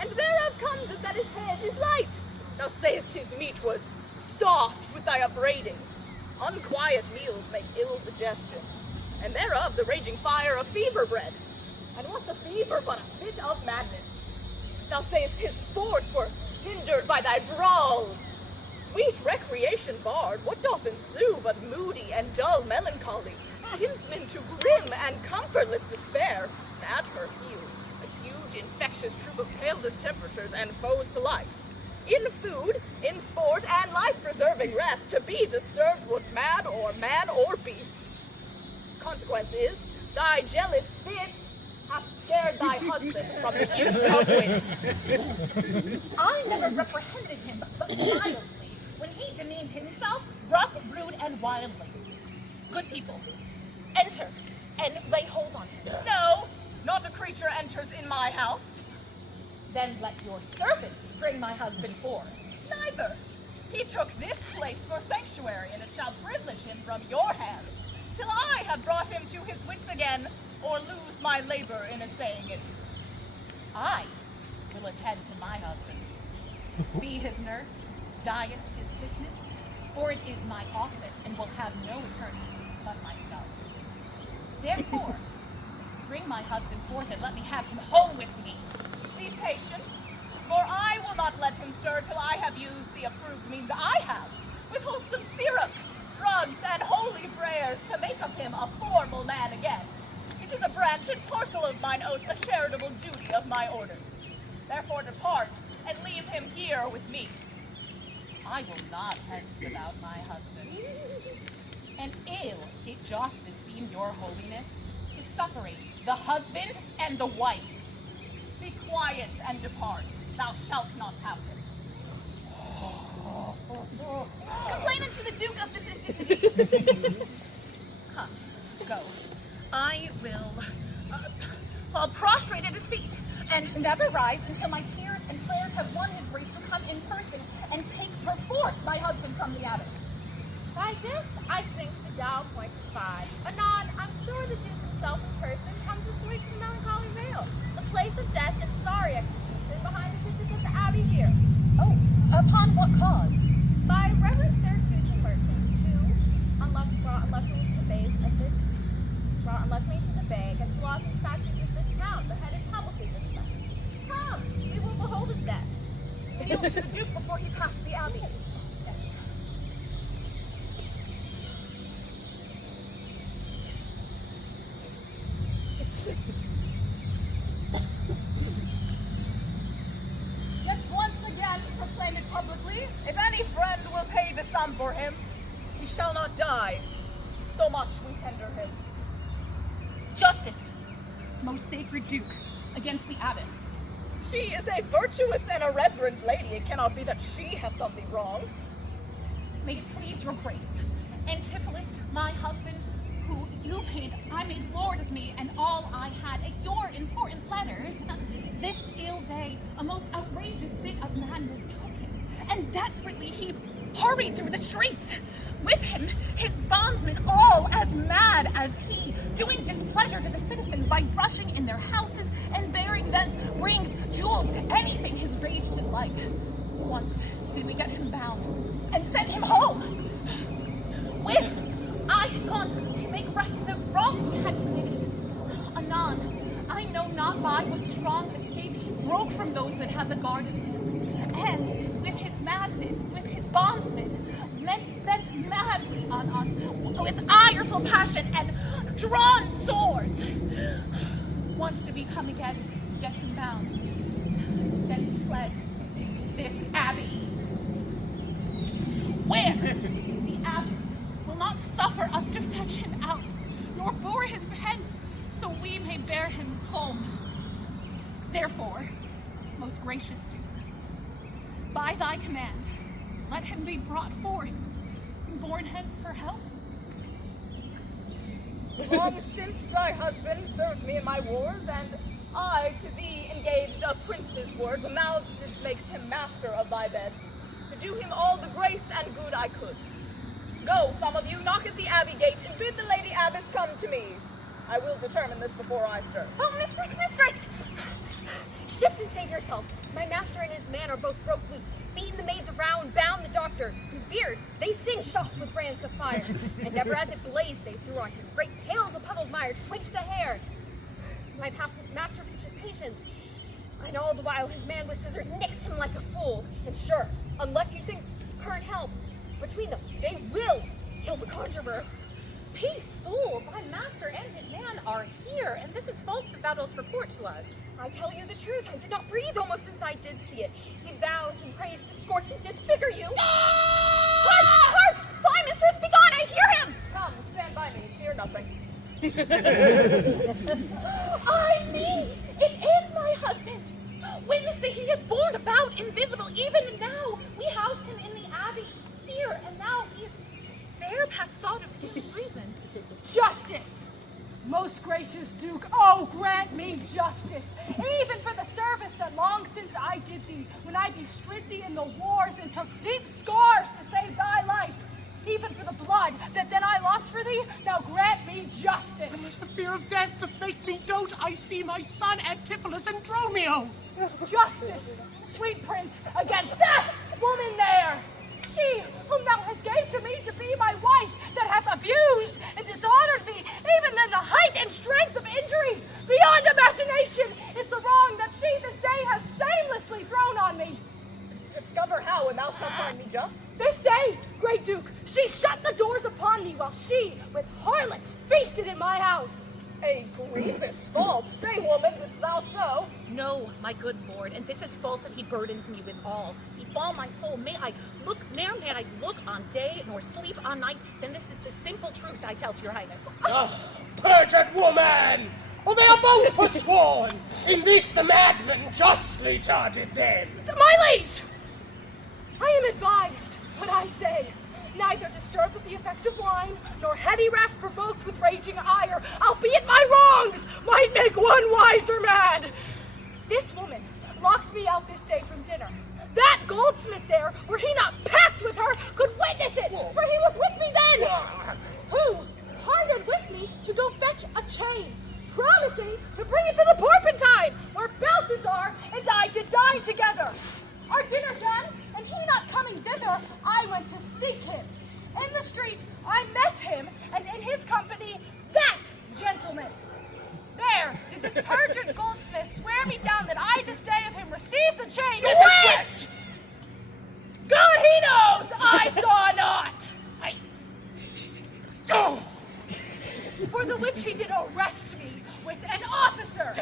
and thereof comes it that his head is light. Thou sayest his meat was sauced with thy upbraidings. Unquiet meals make ill digestion, and thereof the raging fire of fever bred. And what's a fever but a fit of madness? Thou sayest his sports were hindered by thy brawls. Sweet recreation barred, what doth ensue but moody and dull melancholy, kinsman to grim and comfortless despair, that her healed, a huge infectious troop of pale distemperatures and foes to life. In food, in sport, and life-preserving rest, to be disturbed would mad or man or beast. Consequence is, thy jealous fits hath scared thy husband from the use of wits. I never reprehended him, but mildly, when he demeaned himself rough, rude, and wildly. Good people, enter and lay hold on him. No, Then let your servants bring my husband forth. Neither. He took this place for sanctuary, and it shall privilege him from your hands, till I have brought him to his wits again, or lose my labor in assaying it. I will attend to my husband, be his nurse, diet his sickness, for it is my office and will have no attorney but myself. Therefore, bring my husband forth and let me have him home with me. Be patient, for I will not let him stir till I have used the approved means I have, with wholesome syrups, drugs, and holy prayers to make of him a formal man again. It is a branch and parcel of mine oath, a charitable duty of my order. Therefore depart, and leave him here with me. I will not hence without my husband. And ill it doth beseem your holiness to separate the husband and the wife. Be quiet and depart. Thou shalt not have him. Complain unto the Duke of this indignity. Come, go. I will fall prostrate at his feet, and never rise until my tears and prayers have won his grace to come in person and take perforce my husband from the abbess. By this, I think the dial point is 5. Anon, I'm sure the Duke himself in person comes to sweep the melancholy veil, the place of death and sorry execution behind the pictures of the abbey here. Oh, upon what cause? By Reverend Syracuse merchant, who brought unluckily to the bay against the laws and statutes of this town, beheaded publicly this night. Come, we will behold his death. Kneel to the Duke before he passed the abbey. Yet once again proclaim it publicly. If any friend will pay the sum for him, he shall not die. So much we tender him. Justice, most sacred Duke, against the abbess. She is a virtuous and a reverend lady. It cannot be that she hath done thee wrong. May it please your grace, Antipholus, my husband, who you paid, I made lord of me and all I had at your important letters, this ill day, a most outrageous fit of madness took him, and desperately he hurried through the streets. With him, his bondsmen, all as mad as he, doing displeasure to the citizens by rushing in their houses and bearing thence rings, jewels, anything his rage did like. Once did we get him bound and send him home, where I had gone to make right the wrongs he had committed. Anon, I know not by what strong escape he broke from those that had the guard of him, and with his madmen, with his bondsmen, bent madly on us with ireful passion and drawn swords. Once did we come again to get him bound. Then he fled to this abbey, where the abbess will not suffer us to fetch him out, nor bore him hence, so we may bear him home. Therefore, most gracious Duke, by thy command, let him be brought forth and borne hence for help. Long since thy husband served me in my wars, and I to thee engaged a prince's word, but now this makes him master of thy bed, to do him all the grace and good I could. Go, some of you, knock at the abbey gate, and bid the lady abbess come to me. I will determine this before I stir. Oh, mistress! Shift and save yourself. My master and his man are both broke loose, beaten the maids around, bound the doctor, whose beard they singed off with brands of fire. And ever as it blazed, they threw on him great pails of puddled mire to quench the hair. My master preached his patience, and all the while his man with scissors nixed him like a fool. And sure, unless you send current help, between them, they will kill the conjurer. Peace, fool! Thy master and his man are here, and this is false that thou dost report to us. I tell you the truth, I did not breathe almost since I did see it. He vows and prays to scorch and disfigure you. Hark! Fly, mistress, be gone, I hear him! Come, stand by me, fear nothing. I mean, it is my husband. Witness that he is borne about invisible, even now. We housed him in the abbey here, and now he is there past thought of human reason. Justice! Most gracious Duke, oh, grant me justice, even for the service that long since I did thee, when I bestrid thee in the wars and took deep scars to save thy life. Even for the blood that then I lost for thee, now grant me justice. Unless the fear of death doth make me dote, I see my son Antipholus and Dromio. Justice, sweet prince, against that woman there. She whom thou hast gave to me to be my wife, that hath abused and dishonored thee, even in the height and strength of injury, beyond imagination, is the wrong that she this day has shamelessly thrown on me. Discover how, and thou shalt find me just. This day, great Duke, she shut the doors upon me while she, with harlots, feasted in my house. A grievous fault. Say, woman, didst thou so? No, my good lord, and this is false, and he burdens me with all. Befall my soul, may I look, ne'er may I look on day, nor sleep on night, then this is the simple truth I tell to your highness. Perjured woman! Oh, they are both forsworn! In this the madman justly chargeth them. My liege! I am advised when I say, neither disturbed with the effect of wine, nor heady wrath provoked with raging ire, albeit my wrongs might make one wiser mad. This woman locked me out this day from dinner. That goldsmith there, were he not packed with her, could witness it, for he was with me then. Who parted with me to go fetch a chain, promising to bring it to the Porpentine, where Balthazar and I did dine together. Our dinner done, and he not coming thither, I went to seek him. In the street, I met him, and in his company, that gentleman. There did this perjured goldsmith swear me down that I this day of him received the chain. Which, God he knows, I saw not. For the which he did arrest me with an officer.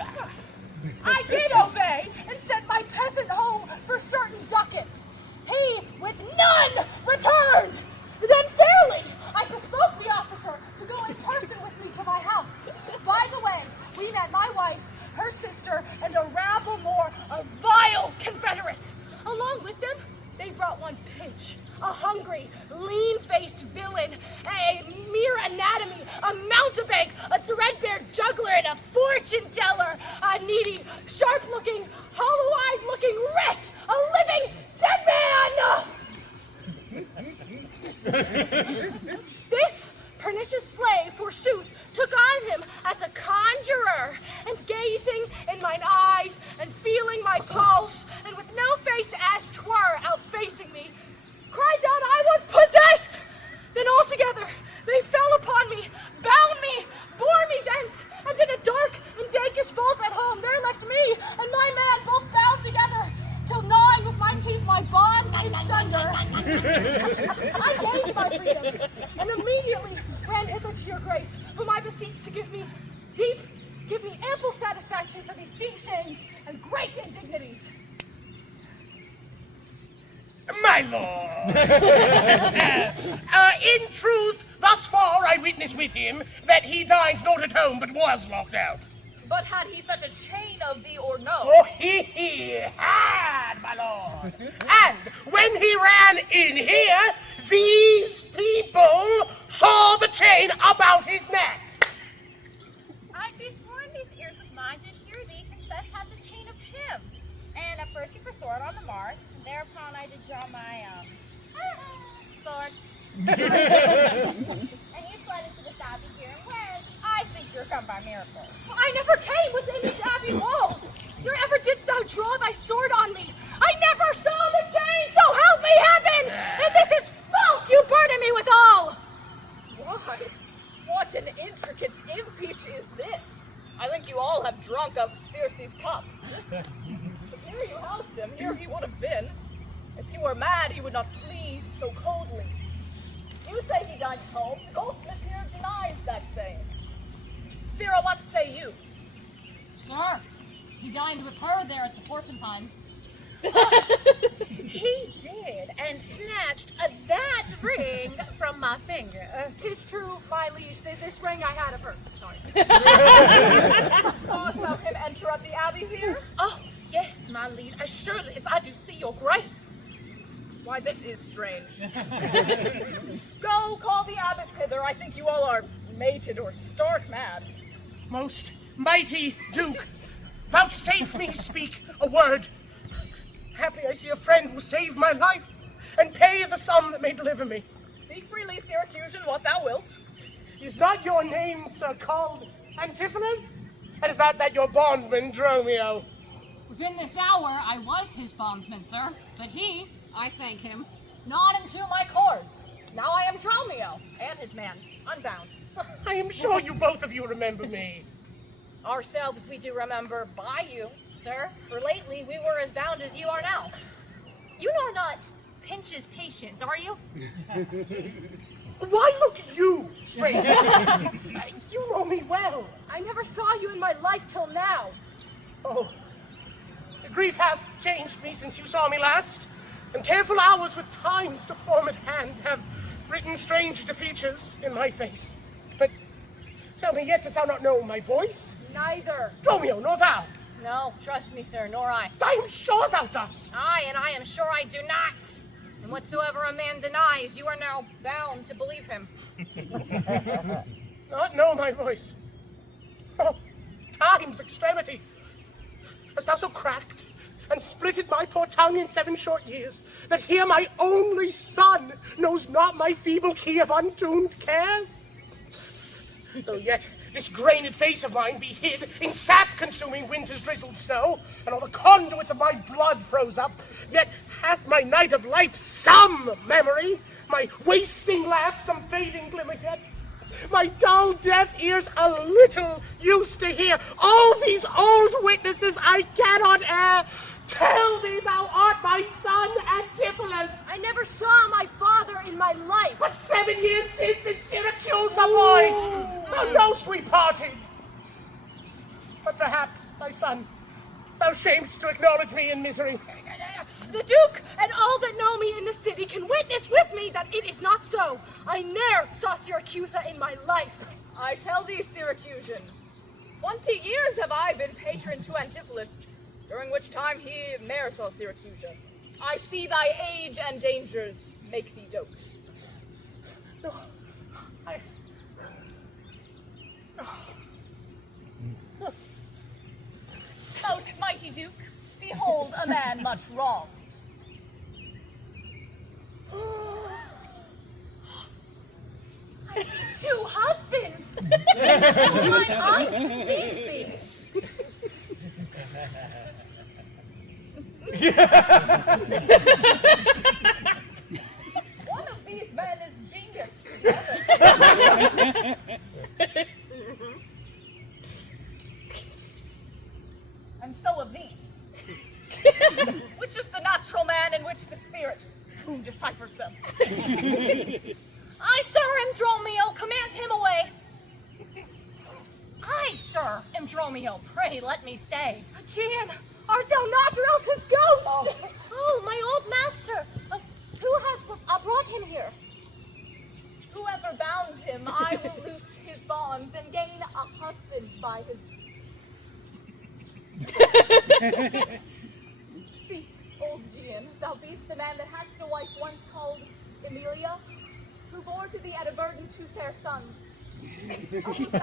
I did obey and sent my peasant home for certain ducats. He with none returned. Then fairly I bespoke the officer to go in person with me to my house. By the way, we met my wife, her sister, and a rabble more of vile confederates. Along with them, they brought one Pinch, a hungry, lean-faced villain, a mere anatomy, a mountebank, a threadbare juggler, and a fortune teller, a needy, sharp-looking, hollow-eyed looking wretch, a living dead man! This pernicious slave, forsooth, took on him as a conjurer, and gazing in mine eyes, and feeling my pulse, and with no face as 'twere outfacing me, cries out I was possessed! Then altogether they fell upon me, bound me, bore me thence, and in a dark and dankish vault at home there left me and my man both bound together, till gnawing with my teeth my bonds in sunder. I gained my freedom, and immediately ran hither to your grace, whom I beseech to give me ample satisfaction for these deep shames and great indignities. My lord! In truth, thus far I witness with him that he dines not at home, but was locked out. But had he such a chain of thee or no? Oh, he had, my lord. And when he ran in here, these people saw the chain about his neck. I'd be sworn these ears of mine did hear thee confess had the chain of him. And at first he foresaw it on the march, and thereupon I did draw my, sword. And you fled into this abbey here, and when I think you're come by miracle. I never came within these abbey walls, nor ever didst thou draw thy sword on me. I never saw the chain, so help me heaven! And this is false, you burden me withal! Why, what an intricate impeach is this? I think you all have drunk of Circe's cup. Here you housed him, here he would have been. If he were mad, he would not plead so coldly. You say he dined at home, the goldsmith here denies that saying. Cyril, what say you? Sir, he dined with her there at the Porpentine. He did, and snatched that ring from my finger. 'Tis true, my liege, this ring I had of her. Sorry. Sawest thou him enter at the abbey here? Oh, yes, my liege, as surely as I do see your grace. Why, this is strange. Go, call the abbess hither. I think you all are mated or stark mad. Most mighty Duke, vouchsafe me speak a word. Happy I see a friend will save my life and pay the sum that may deliver me. Speak freely, Syracusan, what thou wilt. Is not your name, sir, called Antipholus? And is that your bondman, Dromio? Within this hour, I was his bondsman, sir. But he, I thank him, gnawed into my cords. Now I am Dromio, and his man, unbound. I am sure you both of you remember me. Ourselves we do remember by you, sir, for lately we were as bound as you are now. You are not Pinch's patient, are you? Why look at you, stranger? You know me well. I never saw you in my life till now. Oh, grief hath changed me since you saw me last, and careful hours with time's to form at hand have written strange features in my face. But tell me, yet dost thou not know my voice? Neither. Dromio, nor thou? No, trust me, sir, nor I. I am sure thou dost. Aye, and I am sure I do not. And whatsoever a man denies, you are now bound to believe him. Not know my voice. Oh, time's extremity. Hast thou so cracked and splitted my poor tongue in 7 short years, that here my only son knows not my feeble key of untuned cares? Though yet this grained face of mine be hid in sap-consuming winter's drizzled snow, and all the conduits of my blood froze up, yet hath my night of life some memory, my wasting lamp some fading glimmer yet, my dull deaf ears a little used to hear. All these old witnesses I cannot err. Tell me thou art my son Antipholus. I never saw my father in my life. But 7 years since in Syracuse, a boy, thou knowst we parted. But perhaps, my son, thou shamest to acknowledge me in misery. The Duke and all that know me in the city can witness with me that it is not so. I ne'er saw Syracusa in my life. I tell thee, Syracusan, 20 years have I been patron to Antipholus, during which time he ne'er saw Syracusa. I see thy age and dangers make thee dote. No, Most mighty Duke, behold a man much wrong. I see 2 husbands. My eyes deceive me. One of these men is genius. And so of these. Which is the natural man and which the spirit? Who deciphers them? I, sir, am Dromio. Command him away. I, sir, am Dromio. Pray let me stay. Gian, art thou not, or else his ghost? Oh, my old master. Who hath brought him here? Whoever bound him, I will loose his bonds and gain a husband by his. Speak, old Gian, thou be'st the man that hadst a wife once called Emilia, who bore to thee at a burden 2 fair sons. Speak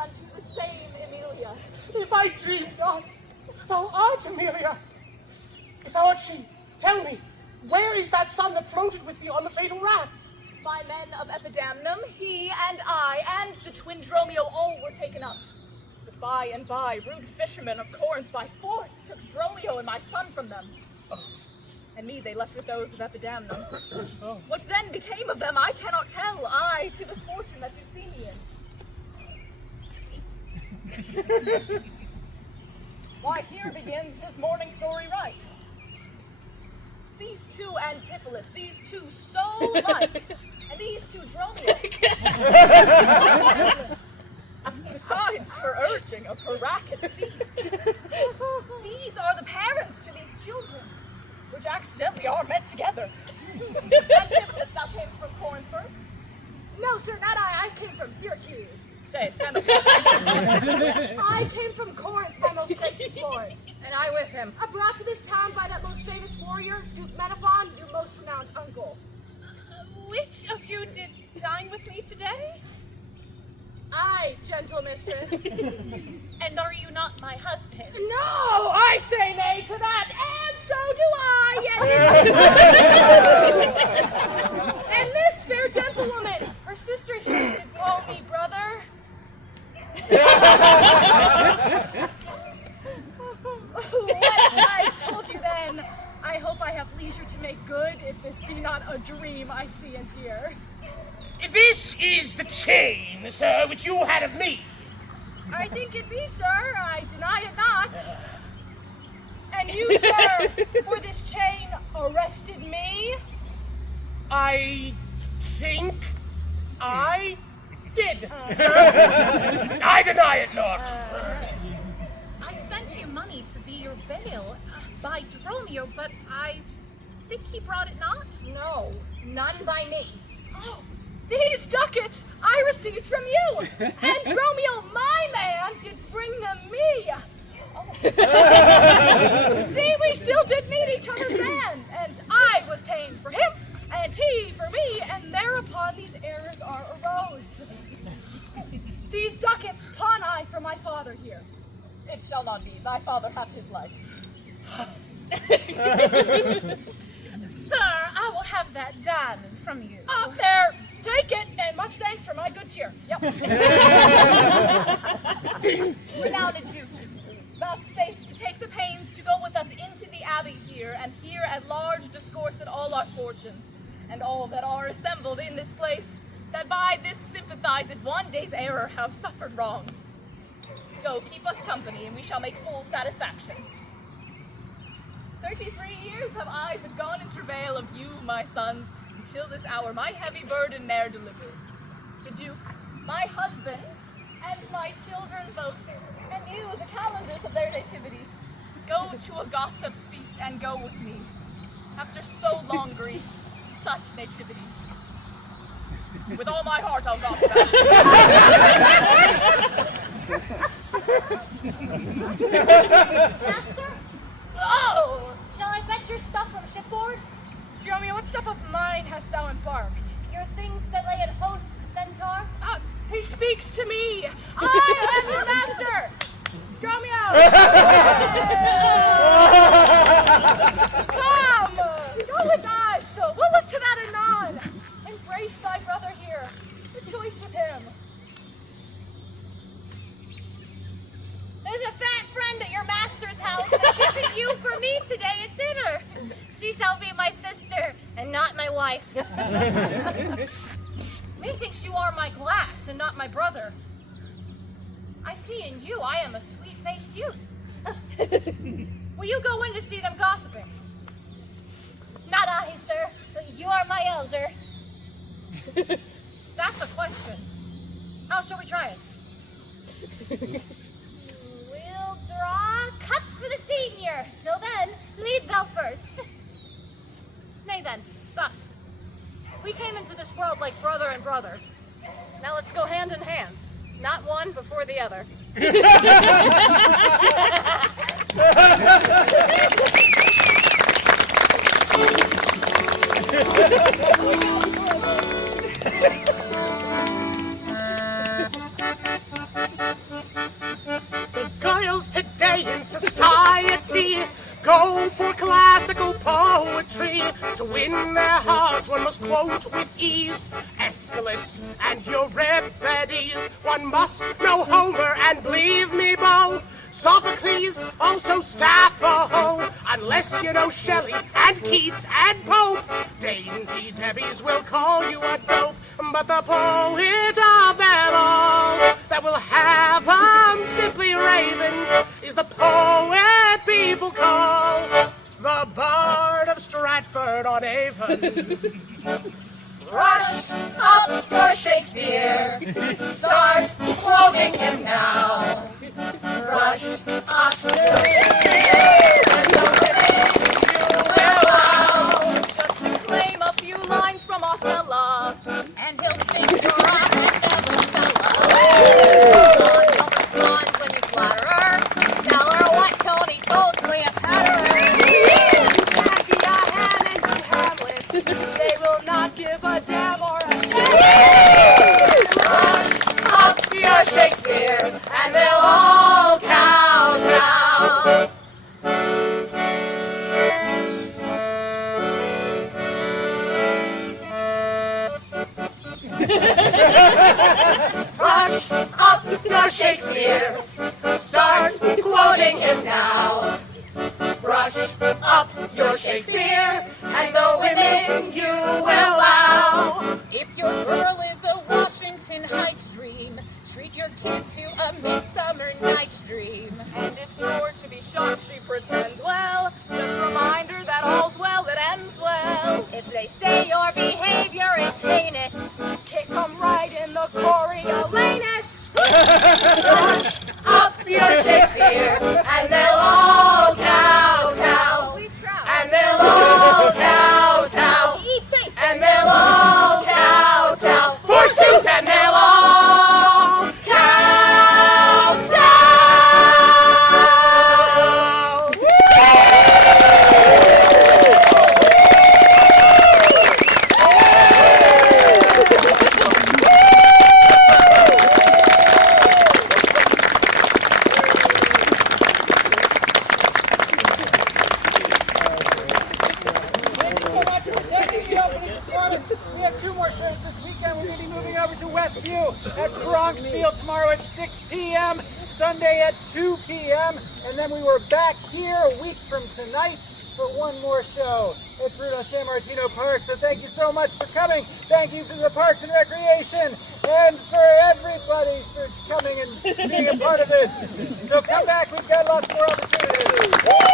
unto the same Emilia. if I dreamed not, thou art Amelia. If thou art she, tell me, where is that son that floated with thee on the fatal raft? By men of Epidamnum, he and I and the twin Dromio all were taken up. But by and by, rude fishermen of Corinth by force took Dromio and my son from them. And me they left with those of Epidamnum. What then became of them I cannot tell, I to the fortune that you see me in. Why, here begins his morning story right. These 2 Antipholus, these 2 so like, and these 2 Dromio. Besides her urging of her rack at sea. These are the parents to these children, which accidentally are met together. Antipholus, thou camest from Corinth first? No, sir, not I. I came from Syracuse. Stay, stand up. I came from Corinth, my most gracious lord. And I with him. Brought to this town by that most famous warrior, Duke Menaphon, your most renowned uncle. Which of you did dine with me today? Aye, gentle mistress. And are you not my husband? No, I say nay to that, and so do I. And this fair gentlewoman, her sister here, did call me brother. What I told you then, I hope I have leisure to make good, if this be not a dream I see and hear. This is the chain, sir, which you had of me. I think it be, sir. I deny it not. And you, sir, for this chain, arrested me? I think I did, sir. I deny it not. I sent you money to be your bail by Dromio, but I think he brought it not. No, none by me. Oh, these ducats I received from you, and Dromio, my man, did bring them me. Oh. See, we still did meet each other's man, and I was ta'en for him, and he for me, and thereupon these errors arose. These ducats pawn I for my father here. It shall not be. Thy father hath his life. Sir, I will have that diamond from you. Up there, take it, and much thanks for my good cheer. Yep. Renowned Duke, vouchsafe to take the pains to go with us into the abbey here, and here at large discourse at all our fortunes, and all that are assembled in this place, that by this sympathized one day's error have suffered wrong. Go, keep us company, and we shall make full satisfaction. 33 years have I been gone in travail of you, my sons, until this hour my heavy burden ne'er delivered. The Duke, my husband, and my children both, and you, the calendars of their nativity, go to a gossip's feast and go with me. After so long grief, such nativity. With all my heart I'll gossip at it. Master? Oh! Shall I fetch your stuff from shipboard? Dromio, what stuff of mine hast thou embarked? Your things that lay at host, centaur? Ah, he speaks to me! I am your master! Dromio! Come! Go with us! We'll look to that anon! Embrace thy brother here. Rejoice with him. There's a fat friend at your master's house that kisses you for me today at dinner. She shall be my sister and not my wife. Methinks you are my glass and not my brother. I see in you I am a sweet-faced youth. Will you go in to see them gossiping? Not I, sir, but you are my elder. That's a question. How shall we try it? We'll draw cuts for the senior. Till then, lead thou first. Nay then, thus. We came into this world like brother and brother. Now let's go hand in hand. Not one before the other. The girls today in society go for classical poetry. To win their hearts, one must quote with ease Aeschylus and Euripides. One must know Homer and believe me, Bo, Sophocles, also Sappho. Unless you know Shelley and Keats and Pope, Dainty Debbie's will call you a dope. But the poet of them all that will have 'em simply raving is the poet people call the Bard of Stratford-on-Avon. Rush up your Shakespeare, start quoting him now. Rush up your Shakespeare, and the living you will allow. Just to claim a few lines from Othello, and he'll think you're a clever fellow. Don't respond when you flatter her. Tell her what Tony told Cleopatra. Jackie, Hamlet, and Hamlet, they will not give a damn or a damn. Rush up the Shakespeare, and they'll all kowtow. Brush up your Shakespeare, start quoting him now. Brush up your Shakespeare, and the women you will bow. If your girl is a Washington Heights dream, treat your kid to a Midsummer Night's Dream. And if sure to be shocked she pretends well, just remind her that all's well that ends well. If they say your behavior is heinous, kick 'em right in the Coriolanus. Brush up your Shakespeare, and they'll all kowtow. And they'll all kowtow. And they'll all kowtow. Forsooth, and they'll all kowtow. We have 2 more shows this weekend. We're going to be moving over to Westview at Bronxfield tomorrow at 6 p.m., Sunday at 2 p.m., and then we were back here a week from tonight for one more show at Bruno San Martino Park. So thank you so much for coming. Thank you to the Parks and Recreation and for everybody for coming and being a part of this. So come back. We've got lots more opportunities.